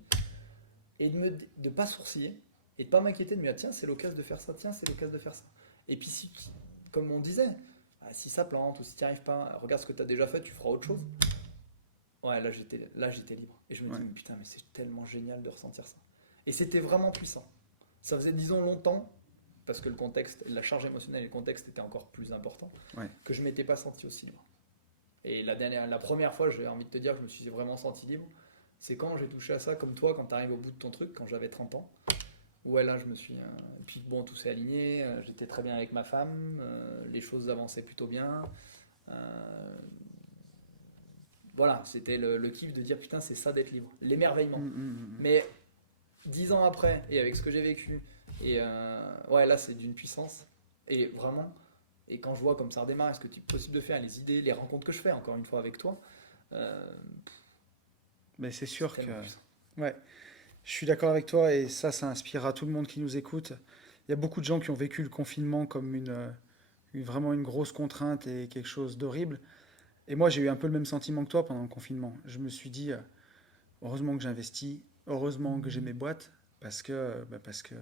et de pas sourciller et de pas m'inquiéter de me dire tiens c'est l'occasion de faire ça, tiens c'est l'occasion de faire ça. Et puis si, comme on disait, si ça plante ou si tu n'y arrives pas, regarde ce que tu as déjà fait, tu feras autre chose. Ouais, là j'étais libre. Et je me dis ouais. mais putain mais c'est tellement génial de ressentir ça. Et c'était vraiment puissant. Ça faisait disons longtemps parce que le contexte, la charge émotionnelle et le contexte étaient encore plus importants Ouais. que je m'étais pas senti aussi libre. Et la première fois, j'ai envie de te dire que je me suis vraiment senti libre, c'est quand j'ai touché à ça, comme toi, quand tu arrives au bout de ton truc, quand j'avais 30 ans. Ouais, là, je me suis. Puis bon, tout s'est aligné, j'étais très bien avec ma femme, les choses avançaient plutôt bien. Euh, voilà, c'était le kiff de dire putain, c'est ça d'être libre. L'émerveillement. Mm. Mais 10 ans après, et avec ce que j'ai vécu, et ouais, là, c'est d'une puissance. Et vraiment, et quand je vois comme ça redémarre, ce que c'est possible de faire, les idées, les rencontres que je fais, encore une fois avec toi, euh, Mais c'est c'est sûr que... tellement puissant. Ouais, je suis d'accord avec toi et ça inspirera tout le monde qui nous écoute. Il y a beaucoup de gens qui ont vécu le confinement comme vraiment une grosse contrainte et quelque chose d'horrible. Et moi, j'ai eu un peu le même sentiment que toi pendant le confinement. Je me suis dit, heureusement que j'investis, heureusement que j'ai mes boîtes, parce que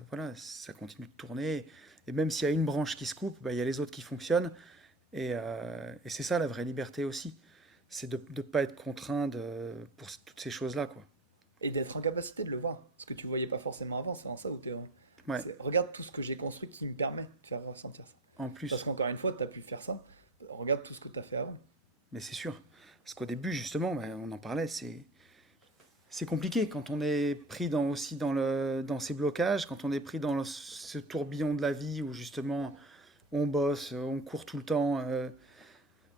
voilà, ça continue de tourner. Et même s'il y a une branche qui se coupe, bah, il y a les autres qui fonctionnent. Et c'est ça la vraie liberté aussi. C'est de ne pas être contraint pour toutes ces choses-là, quoi. Et d'être en capacité de le voir. Ce que tu voyais pas forcément avant, c'est en ça où tu es heureux. Ouais, Regarde tout ce que j'ai construit qui me permet de faire ressentir ça. en Parce plus. qu'encore une fois, tu as pu faire ça. Regarde tout ce que tu as fait avant. Mais c'est sûr. Parce qu'au début, justement, bah, on en parlait, c'est compliqué quand on est pris aussi dans ces blocages, quand on est pris dans ce tourbillon de la vie où justement on bosse, on court tout le temps,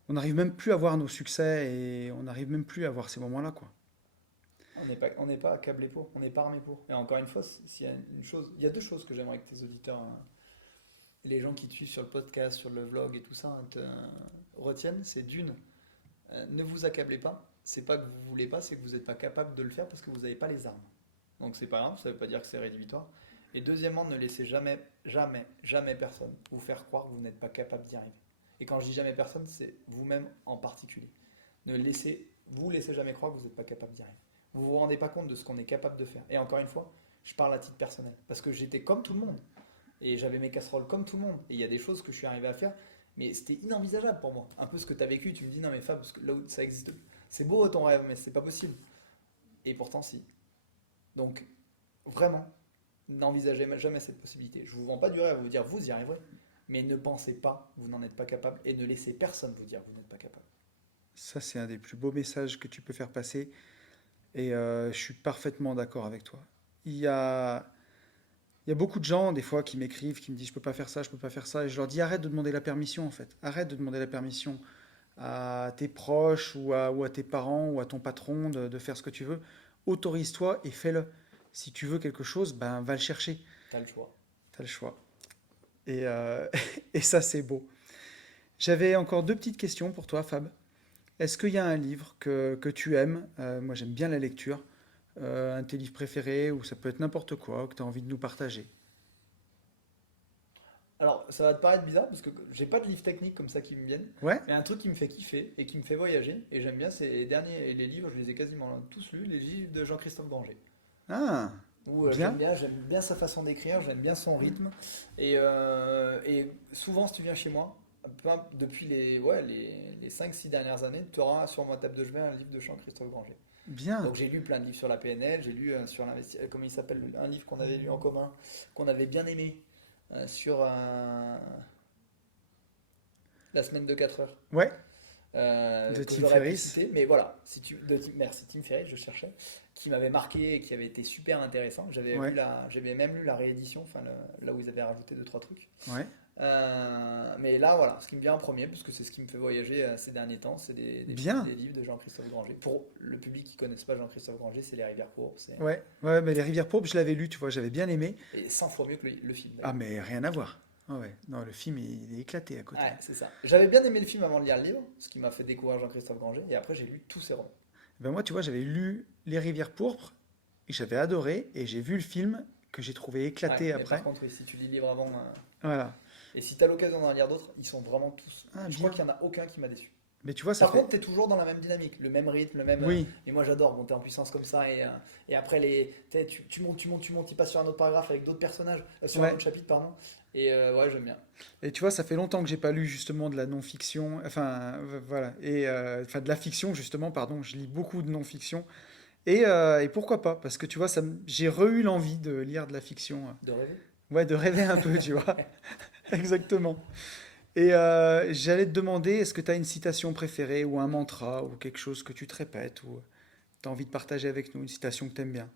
on n'arrive même plus à voir nos succès et on n'arrive même plus à voir ces moments-là, quoi. On n'est pas accablé pour, on n'est pas armé pour. Et encore une fois, s'il y a une chose, il y a deux choses que j'aimerais que tes auditeurs, les gens qui te suivent sur le podcast, sur le vlog et tout ça, retiennent, c'est d'une, ne vous accablez pas. C'est pas que vous voulez pas, c'est que vous n'êtes pas capable de le faire parce que vous n'avez pas les armes. Donc c'est pas grave, ça veut pas dire que c'est rédhibitoire. Et deuxièmement, ne laissez jamais, jamais, jamais personne vous faire croire que vous n'êtes pas capable d'y arriver. Et quand je dis jamais personne, c'est vous-même en particulier. Vous laissez jamais croire que vous n'êtes pas capable d'y arriver. Vous vous rendez pas compte de ce qu'on est capable de faire. Et encore une fois, je parle à titre personnel. Parce que j'étais comme tout le monde. Et j'avais mes casseroles comme tout le monde. Et il y a des choses que je suis arrivé à faire, mais c'était inenvisageable pour moi. Un peu ce que tu as vécu, tu me dis, non mais Fab, parce que là où ça existe, c'est beau ton rêve, mais c'est pas possible. Et pourtant, si. Donc, vraiment, n'envisagez jamais cette possibilité. Je vous vends pas du rêve, vous dire, vous y arriverez. Mais ne pensez pas, vous n'en êtes pas capable. Et ne laissez personne vous dire, vous n'êtes pas capable. Ça, c'est un des plus beaux messages que tu peux faire passer. Et je suis parfaitement d'accord avec toi. Il y a, il y a beaucoup de gens, des fois, qui m'écrivent, qui me disent, je peux pas faire ça, je peux pas faire ça. Et je leur dis, arrête de demander la permission, en fait. Arrête de demander la permission à tes proches ou à tes parents ou à ton patron de faire ce que tu veux. Autorise-toi et fais-le. Si tu veux quelque chose, ben, va le chercher. T'as le choix. Tu as le choix. Et, et ça, c'est beau. J'avais encore deux petites questions pour toi, Fab. Est-ce qu'il y a un livre que tu aimes? Moi, j'aime bien la lecture. Un de tes livres préférés, ou ça peut être n'importe quoi, que tu as envie de nous partager. Alors, ça va te paraître bizarre parce que j'ai pas de livres techniques comme ça qui me viennent, Ouais? mais un truc qui me fait kiffer et qui me fait voyager, et j'aime bien, c'est les derniers, et les livres, je les ai quasiment tous lus, les livres de Jean-Christophe Granger. Ah, Où bien. j'aime bien sa façon d'écrire, j'aime bien son rythme, et souvent, si tu viens chez moi, depuis les 5-6 dernières années, tu auras sur ma table de chevet un livre de Jean-Christophe Granger. Bien. Donc j'ai lu plein de livres sur la PNL, j'ai lu sur l'investissement, comment il s'appelle, un livre qu'on avait lu en commun, qu'on avait bien aimé, sur la semaine de 4 heures, Ouais, de que Tim j'aurais pu Ferriss. citer, mais voilà, si tu, merci Tim Ferriss, je cherchais, qui m'avait marqué et qui avait été super intéressant. Ouais, J'avais même lu la réédition, enfin là où ils avaient rajouté deux trois trucs. ouais. Mais là, voilà, ce qui me vient en premier, parce que c'est ce qui me fait voyager ces derniers temps, c'est Bien. des livres de Jean-Christophe Granger. Pour le public qui ne connaisse pas Jean-Christophe Granger, c'est Les Rivières pourpres, Ouais, ouais, mais Les Rivières pourpres, je l'avais lu, tu vois, j'avais bien aimé. et 100 fois mieux que le film Ah, d'ailleurs. mais rien à voir. Ah ouais, non, le film, il est éclaté à côté. Ouais, c'est ça. J'avais bien aimé le film avant de lire le livre, ce qui m'a fait découvrir Jean-Christophe Granger, et après j'ai lu tous ses romans. Ben moi, tu vois, j'avais lu Les Rivières pourpres, et j'avais adoré, et j'ai vu le film que j'ai trouvé Ouais, éclaté mais par après. contre, oui, si tu lis le livre avant, Voilà. et si tu as l'occasion d'en lire d'autres, ils sont vraiment tous. Ah, Je crois bien. qu'il n'y en a aucun qui m'a déçu. Mais tu vois, ça Par fait. contre, tu es toujours dans la même dynamique, le même rythme, le même. Oui, Et moi, j'adore monter en puissance comme ça. Et après, tu montes, tu passes sur un autre paragraphe avec d'autres personnages, sur un ouais. autre chapitre, pardon. Et ouais, j'aime bien. Et tu vois, ça fait longtemps que j'ai pas lu justement de la non-fiction, enfin voilà, et enfin de la fiction justement, pardon. Je lis beaucoup de non-fiction et pourquoi pas? Parce que tu vois, j'ai re-eu l'envie de lire de la fiction, De rêver. ouais, de rêver un peu, tu vois, exactement. Et j'allais te demander, est-ce que tu as une citation préférée ou un mantra ou quelque chose que tu te répètes ou tu as envie de partager avec nous, une citation que tu aimes bien?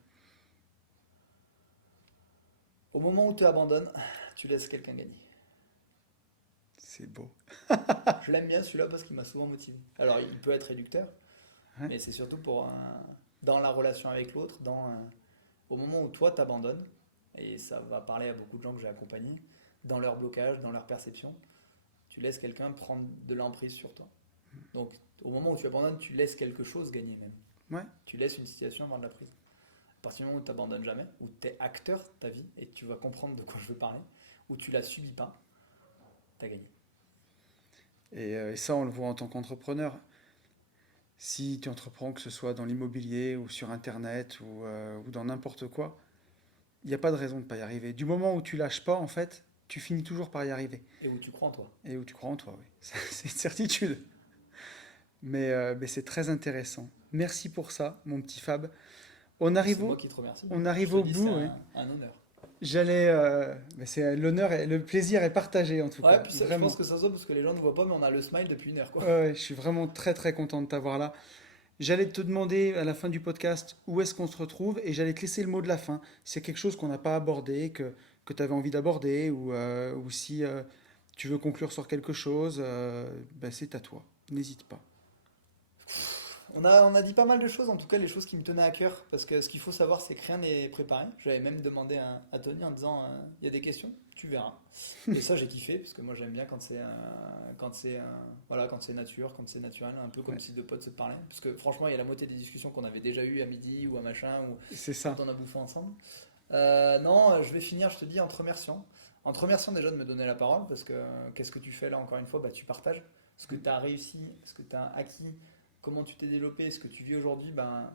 Au moment où tu abandonnes, tu laisses quelqu'un gagner. C'est beau. Je l'aime bien celui-là parce qu'il m'a souvent motivé. Alors, il peut être réducteur, Ouais. mais c'est surtout dans la relation avec l'autre, au moment où toi t'abandonnes, et ça va parler à beaucoup de gens que j'ai accompagnés, dans leur blocage, dans leur perception, tu laisses quelqu'un prendre de l'emprise sur toi. Donc, au moment où tu abandonnes, tu laisses quelque chose gagner même. Ouais. Tu laisses une situation avoir de la prise. À partir du moment où tu n'abandonnes jamais, où tu es acteur de ta vie, et tu vas comprendre de quoi je veux parler, où tu la subis pas, tu as gagné. Et ça, on le voit en tant qu'entrepreneur. Si tu entreprends, que ce soit dans l'immobilier ou sur Internet ou dans n'importe quoi, il n'y a pas de raison de ne pas y arriver. Du moment où tu lâches pas, en fait, tu finis toujours par y arriver. Et où tu crois en toi. Et où tu crois en toi, oui. C'est une certitude. Mais c'est très intéressant. Merci pour ça, mon petit Fab. On C'est arrive moi au, qui te remercie. on Je arrive te au dis, bout. c'est Ouais. un honneur. Mais c'est l'honneur et le plaisir est partagé, en tout Ouais, cas. puis ça, je Vraiment. pense que ça se voit parce que les gens ne voient pas, mais on a le smile depuis une heure, quoi. Ouais, je suis vraiment très très content de t'avoir là. J'allais te demander à la fin du podcast où est-ce qu'on se retrouve et j'allais te laisser le mot de la fin. Si c'est quelque chose qu'on n'a pas abordé, que tu avais envie d'aborder ou si tu veux conclure sur quelque chose, ben, c'est à toi. N'hésite pas. On a dit pas mal de choses, en tout cas les choses qui me tenaient à cœur, parce que ce qu'il faut savoir, c'est que rien n'est préparé. J'avais même demandé à Tony en disant, il y a des questions, tu verras. Et ça, j'ai kiffé, parce que moi j'aime bien voilà, quand c'est nature, quand c'est naturel, un peu comme Ouais, si deux potes se parlaient. Parce que franchement, il y a la moitié des discussions qu'on avait déjà eues à midi ou à machin, ou c'est quand ça. on a bouffé ensemble. Non, je vais finir, je te dis, en te remerciant. En te remerciant déjà de me donner la parole, parce que qu'est-ce que tu fais là, encore une fois, bah, tu partages ce que tu as réussi, ce que tu as acquis, comment tu t'es développé, ce que tu vis aujourd'hui, ben,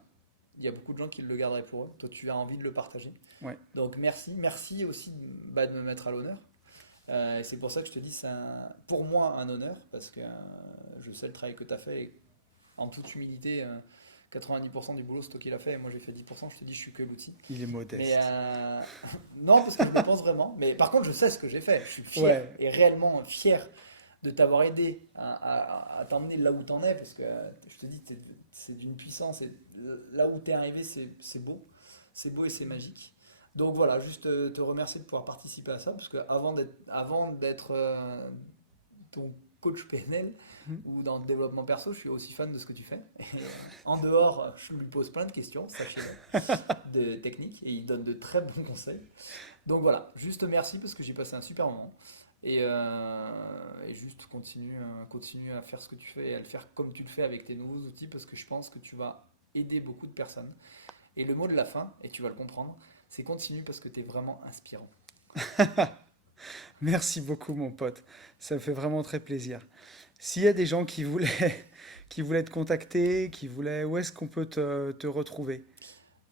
il y a beaucoup de gens qui le garderaient pour eux. Toi, tu as envie de le partager. Ouais. Donc merci, merci aussi de me mettre à l'honneur. Et c'est pour ça que je te dis, c'est pour moi un honneur, parce que je sais le travail que tu as fait, et en toute humilité, 90% du boulot c'est toi qui l'as fait, et moi j'ai fait 10%, je te dis, je suis que l'outil. Il est Mais modeste. non, parce que je le pense vraiment. Mais par contre, je sais ce que j'ai fait. Je suis fier Ouais, et réellement fier de t'avoir aidé à t'emmener là où t'en es, parce que je te dis, c'est d'une puissance. Et là où t'es arrivé, c'est beau. C'est beau et c'est magique. Donc voilà, juste te remercier de pouvoir participer à ça, parce que avant d'être ton coach PNL mhm, ou dans le développement perso, je suis aussi fan de ce que tu fais. Et en dehors, je lui pose plein de questions, sachez-le, de technique, et il donne de très bons conseils. Donc voilà, juste merci parce que j'ai passé un super moment. Et juste continue à faire ce que tu fais et à le faire comme tu le fais avec tes nouveaux outils, parce que je pense que tu vas aider beaucoup de personnes. Et le mot de la fin, et tu vas le comprendre, c'est continue parce que tu es vraiment inspirant. merci beaucoup, mon pote. Ça me fait vraiment très plaisir. S'il y a des gens qui voulaient, qui voulaient te contacter, qui voulaient, où est-ce qu'on peut te retrouver?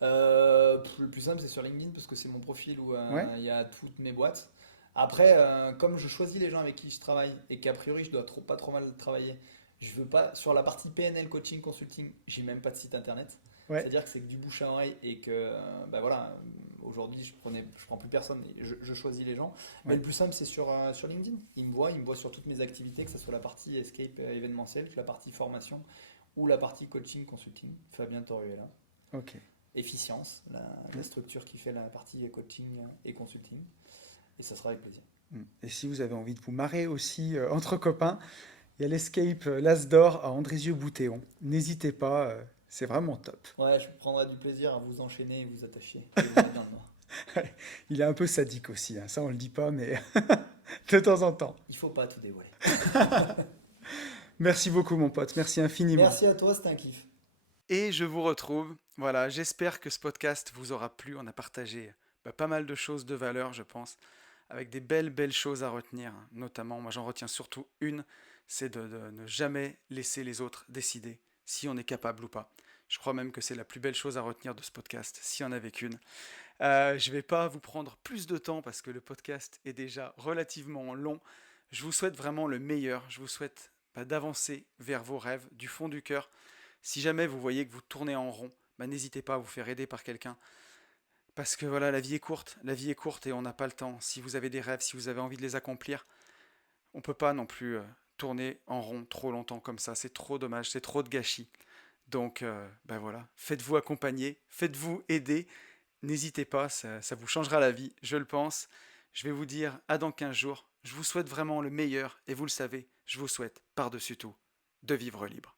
Le plus simple, c'est sur LinkedIn parce que c'est mon profil où Ouais? il y a toutes mes boîtes. Après, comme je choisis les gens avec qui je travaille et qu'a priori je dois pas trop mal travailler, je veux pas. Sur la partie PNL, coaching, consulting, j'ai même pas de site internet. Ouais? C'est-à-dire que c'est que du bouche à oreille et que, bah voilà, aujourd'hui je prends plus personne, et je choisis les gens. Mais Ouais? le plus simple, c'est sur LinkedIn. Ils me voient sur toutes mes activités, que ce soit la partie escape événementielle, que la partie formation ou la partie coaching, consulting. Fabien Torieux est là. Ok. Efficience, la structure qui fait la partie coaching et consulting. Et ça sera avec plaisir. Et si vous avez envie de vous marrer aussi entre copains, il y a l'Escape L'As d'Or à Andrézieux-Boutéon. N'hésitez pas, c'est vraiment top. Ouais, je prendrai du plaisir à vous enchaîner et vous attacher et vous mettre dans le noir. Il est un peu sadique aussi, hein, ça on le dit pas, mais de temps en temps. Il faut pas tout dévoiler. Merci beaucoup mon pote, merci infiniment. Merci à toi, c'était un kiff. Et je vous retrouve. Voilà, j'espère que ce podcast vous aura plu. On a partagé pas mal de choses de valeur, je pense, avec des belles choses à retenir. Notamment, moi j'en retiens surtout une, c'est de ne jamais laisser les autres décider si on est capable ou pas. Je crois même que c'est la plus belle chose à retenir de ce podcast, s'il y en avait qu'une. Je ne vais pas vous prendre plus de temps parce que le podcast est déjà relativement long. Je vous souhaite vraiment le meilleur. Je vous souhaite d'avancer vers vos rêves du fond du cœur. Si jamais vous voyez que vous tournez en rond, n'hésitez pas à vous faire aider par quelqu'un. Parce que voilà, la vie est courte et on n'a pas le temps. Si vous avez des rêves, si vous avez envie de les accomplir, on ne peut pas non plus tourner en rond trop longtemps comme ça. C'est trop dommage, c'est trop de gâchis. Donc voilà, faites-vous accompagner, faites-vous aider. N'hésitez pas, ça vous changera la vie, je le pense. Je vais vous dire à dans 15 jours. Je vous souhaite vraiment le meilleur et vous le savez, je vous souhaite par-dessus tout de vivre libre.